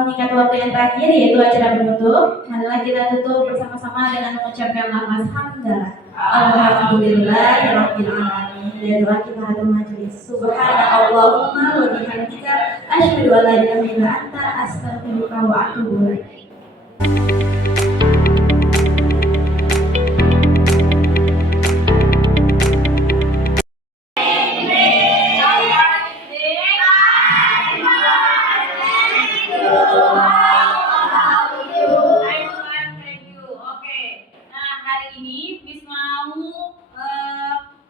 mengingat waktu yang terakhir yaitu acara penutup, marilah kita tutup bersama-sama dengan mengucapkan alhamdulillah. Alhamdulillahirabbil alamin. Dan doa kita hadir majelis. Subhanallahumma wa bihamdika asyhadu an la ilaha illa anta astaghfiruka wa atubu ilaik.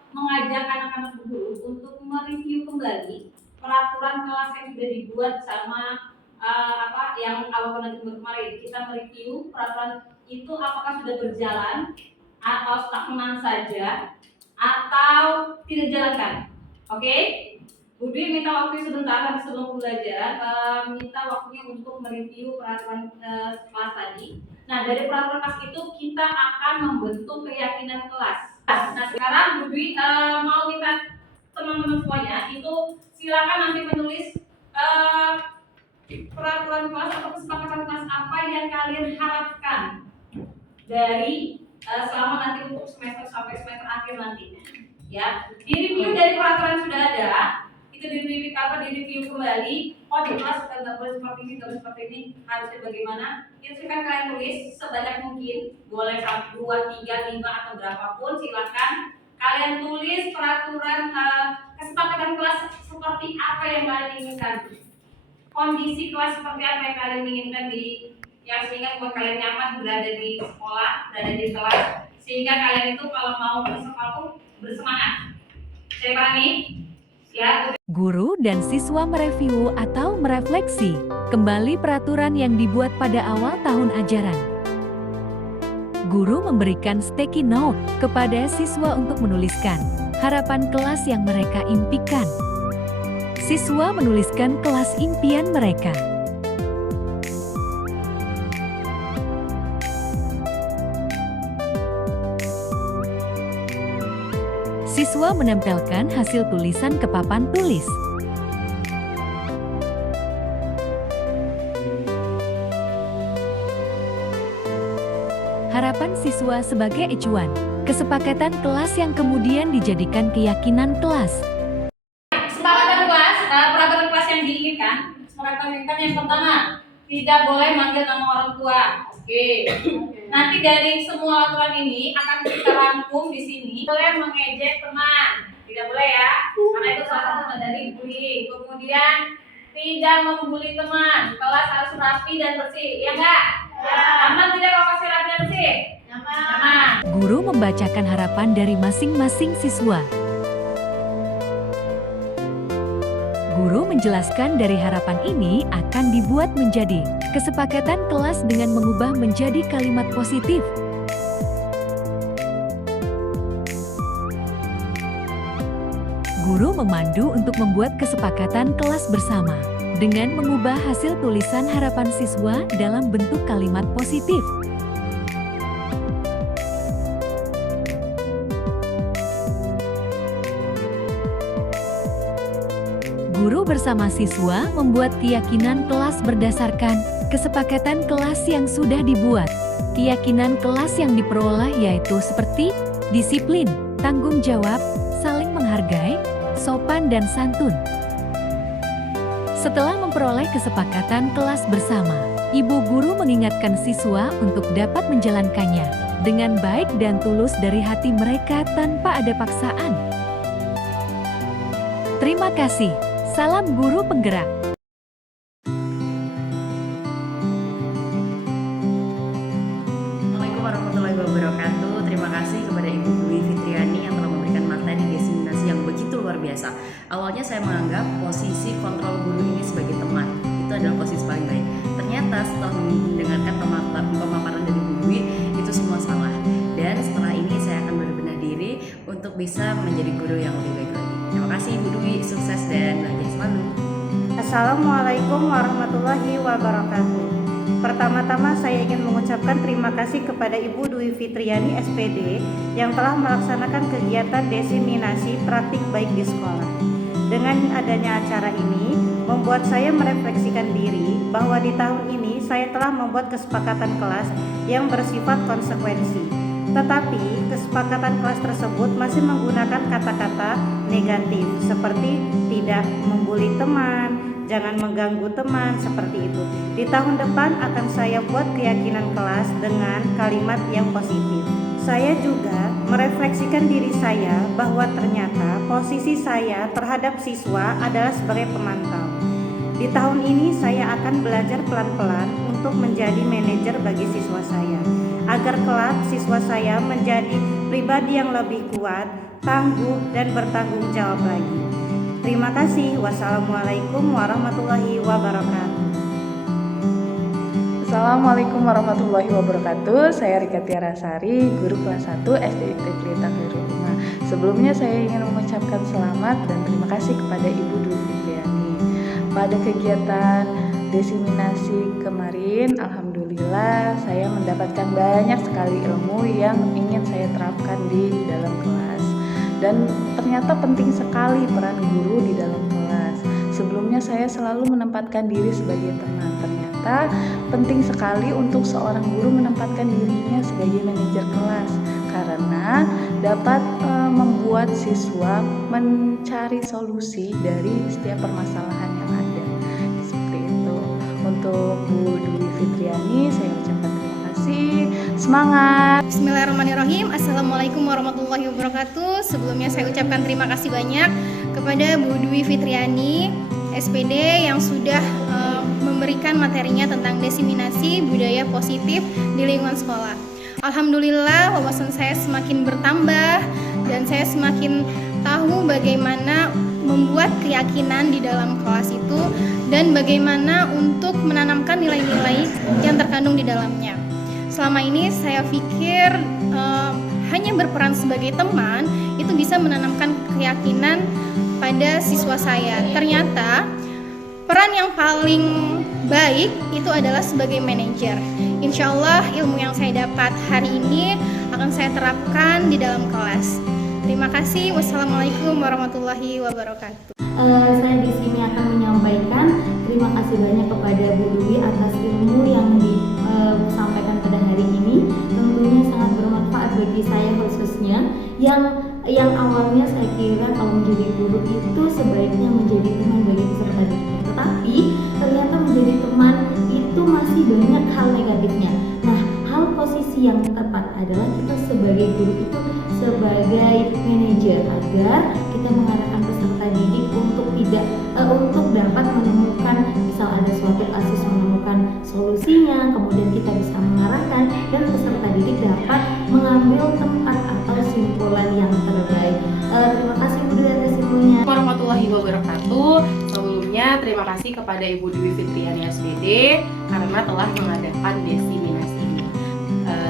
Mengajak anak-anak guru untuk mereview kembali peraturan kelas yang sudah dibuat sama yang awal bulan kemarin. Kita mereview peraturan itu apakah sudah berjalan atau stagnan saja atau tidak dijalankan. Oke? Budi minta waktu sebentar sebelum belajar, minta waktunya untuk mereview peraturan kelas tadi. Nah, dari peraturan kelas itu kita akan membentuk keyakinan kelas. Nah, sekarang Budi mau minta teman-teman semuanya itu silakan nanti menulis peraturan kelas atau kesepakatan kelas apa yang kalian harapkan dari selama nanti untuk semester sampai semester akhir nantinya. Ya, di review dari peraturan yang sudah ada, itu di review kembali. Oh, di kelas kita nggak boleh seperti ini, nggak boleh seperti ini, harusnya bagaimana? Itu silakan kalian tulis sebanyak mungkin, boleh 1, 2, 3, 5 atau berapapun, silakan kalian tulis peraturan kesepakatan kelas seperti apa yang kalian inginkan, kondisi kelas seperti apa yang kalian inginkan yang sehingga buat kalian nyaman berada di sekolah, berada di kelas, sehingga kalian itu kalau mau bersekolah bersemangat. Saya pahami? Ya. Guru dan siswa mereview atau merefleksi kembali peraturan yang dibuat pada awal tahun ajaran. Guru memberikan sticky note kepada siswa untuk menuliskan harapan kelas yang mereka impikan. Siswa menuliskan kelas impian mereka. Siswa menempelkan hasil tulisan ke papan tulis. Harapan siswa sebagai acuan, kesepakatan kelas yang kemudian dijadikan keyakinan kelas. Kesepakatan kelas, peraturan kelas yang diinginkan, kesepakatan yang pertama, tidak boleh manggil nama orang tua. Oke. Nanti dari semua aturan ini akan kita rangkum di sini. Boleh mengejek teman, tidak boleh ya, karena itu salah satu dari bullying. Kemudian tidak membuli teman, kelas harus rapi dan bersih, ya enggak? Ya. Aman tidak kalau kasih rapi dan bersih? Aman. Guru membacakan harapan dari masing-masing siswa. Guru menjelaskan dari harapan ini akan dibuat menjadi kesepakatan kelas dengan mengubah menjadi kalimat positif. Guru memandu untuk membuat kesepakatan kelas bersama dengan mengubah hasil tulisan harapan siswa dalam bentuk kalimat positif. Guru bersama siswa membuat keyakinan kelas berdasarkan kesepakatan kelas yang sudah dibuat. Keyakinan kelas yang diperoleh yaitu seperti disiplin, tanggung jawab, saling menghargai, sopan dan santun. Setelah memperoleh kesepakatan kelas bersama, ibu guru mengingatkan siswa untuk dapat menjalankannya dengan baik dan tulus dari hati mereka tanpa ada paksaan. Terima kasih. Salam guru penggerak. Assalamualaikum warahmatullahi wabarakatuh. Terima kasih kepada Ibu Dwi Fitriani yang telah memberikan materi diseminasi yang begitu luar biasa. Awalnya saya menganggap posisi kontrol guru ini sebagai teman itu adalah posisi paling baik. Ternyata setelah mendengarkan pemaparan dari Ibu Dwi, itu semua salah. Dan setelah ini saya akan berbenah diri untuk bisa menjadi guru yang lebih baik lagi. Terima kasih Ibu Dwi, sukses dan belajar selalu. Assalamualaikum warahmatullahi wabarakatuh. Pertama-tama saya ingin mengucapkan terima kasih kepada Ibu Dwi Fitriani SPD yang telah melaksanakan kegiatan diseminasi praktik baik di sekolah. Dengan adanya acara ini, membuat saya merefleksikan diri bahwa di tahun ini saya telah membuat kesepakatan kelas yang bersifat konsekuensi. Tetapi kesepakatan kelas tersebut masih menggunakan kata-kata negatif seperti tidak membuli teman, jangan mengganggu teman, seperti itu. Di tahun depan akan saya buat keyakinan kelas dengan kalimat yang positif. Saya juga merefleksikan diri saya bahwa ternyata posisi saya terhadap siswa adalah sebagai pemantau. Di tahun ini saya akan belajar pelan-pelan untuk menjadi manajer bagi siswa saya, agar kelak siswa saya menjadi pribadi yang lebih kuat, tangguh, dan bertanggung jawab lagi. Terima kasih. Wassalamualaikum warahmatullahi wabarakatuh. Assalamualaikum warahmatullahi wabarakatuh. Saya Rika Tiarasari, guru kelas 1 SDIT Pelita Khairul Umma. Sebelumnya saya ingin mengucapkan selamat dan terima kasih kepada Ibu Dwi Fitriani. Pada kegiatan diseminasi kemarin, alhamdulillah saya mendapatkan banyak sekali ilmu yang ingin saya terapkan di dalam kelas. Dan ternyata penting sekali peran guru di dalam kelas. Sebelumnya saya selalu menempatkan diri sebagai teman. Ternyata penting sekali untuk seorang guru menempatkan dirinya sebagai manajer kelas karena dapat membuat siswa mencari solusi dari setiap permasalahan yang ada. Seperti itu. Untuk Bu Dwi Fitriani saya ucapkan terima kasih. Semangat. Bismillahirrahmanirrahim. Assalamualaikum warahmatullahi wabarakatuh. Sebelumnya saya ucapkan terima kasih banyak kepada Bu Dwi Fitriani SPD yang sudah memberikan materinya tentang diseminasi budaya positif di lingkungan sekolah. Alhamdulillah wawasan saya semakin bertambah dan saya semakin tahu bagaimana membuat keyakinan di dalam kelas itu dan bagaimana untuk menanamkan nilai-nilai yang terkandung di dalamnya. Selama ini saya pikir hanya berperan sebagai teman itu bisa menanamkan keyakinan pada siswa saya. Ternyata peran yang paling baik itu adalah sebagai manajer. Insya Allah ilmu yang saya dapat hari ini akan saya terapkan di dalam kelas. Terima kasih. Wassalamualaikum warahmatullahi wabarakatuh. Saya di sini akan menyampaikan terima kasih banyak kepada Bu Dwi atas ilmu yang disampaikan pada hari ini. Tentunya sangat bermanfaat bagi saya khususnya yang awalnya saya kira kalau menjadi guru itu sebaiknya menjadi teman bagi peserta didik. Tetapi ternyata menjadi teman itu masih banyak hal negatifnya. Nah, hal posisi yang tepat adalah kita sebagai guru itu sebagai manajer agar kita mengarahkan peserta didik untuk dapat menemukan, misal ada suatu kasus menemukan solusinya, kemudian kita bisa mengarahkan dan peserta didik dapat mengambil tempat atau simpulan yang terbaik. Terima kasih Bu Dwi atas ilmunya. Warahmatullahi wabarakatuh. Sebelumnya terima kasih kepada Ibu Dwi Fitriani SPD karena telah mengadakan diseminasi ini.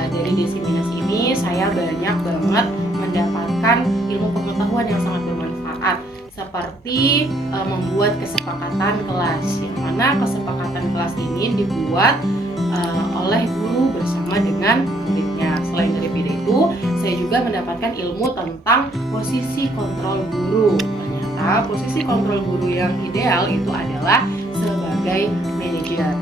Dari diseminasi ini saya banyak banget mendapatkan ilmu pengetahuan yang sangat bermanfaat seperti membuat kesepakatan kelas, yang mana kesepakatan kelas ini dibuat oleh guru bersama dengan muridnya. Selain daripada itu, saya juga mendapatkan ilmu tentang posisi kontrol guru. Ternyata posisi kontrol guru yang ideal itu adalah sebagai manajer.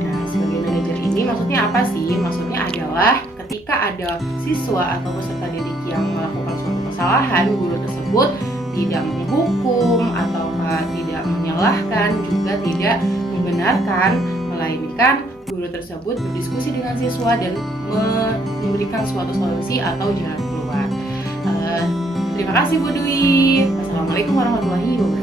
Nah, sebagai manajer ini maksudnya apa sih? Maksudnya adalah ketika ada siswa atau peserta didik yang melakukan suatu kesalahan, guru tersebut tidak menghukum atau tidak menyalahkan, juga tidak membenarkan, melainkan guru tersebut berdiskusi dengan siswa dan memberikan suatu solusi atau jalan keluar. Terima kasih Bu Dwi. Wassalamualaikum warahmatullahi wabarakatuh.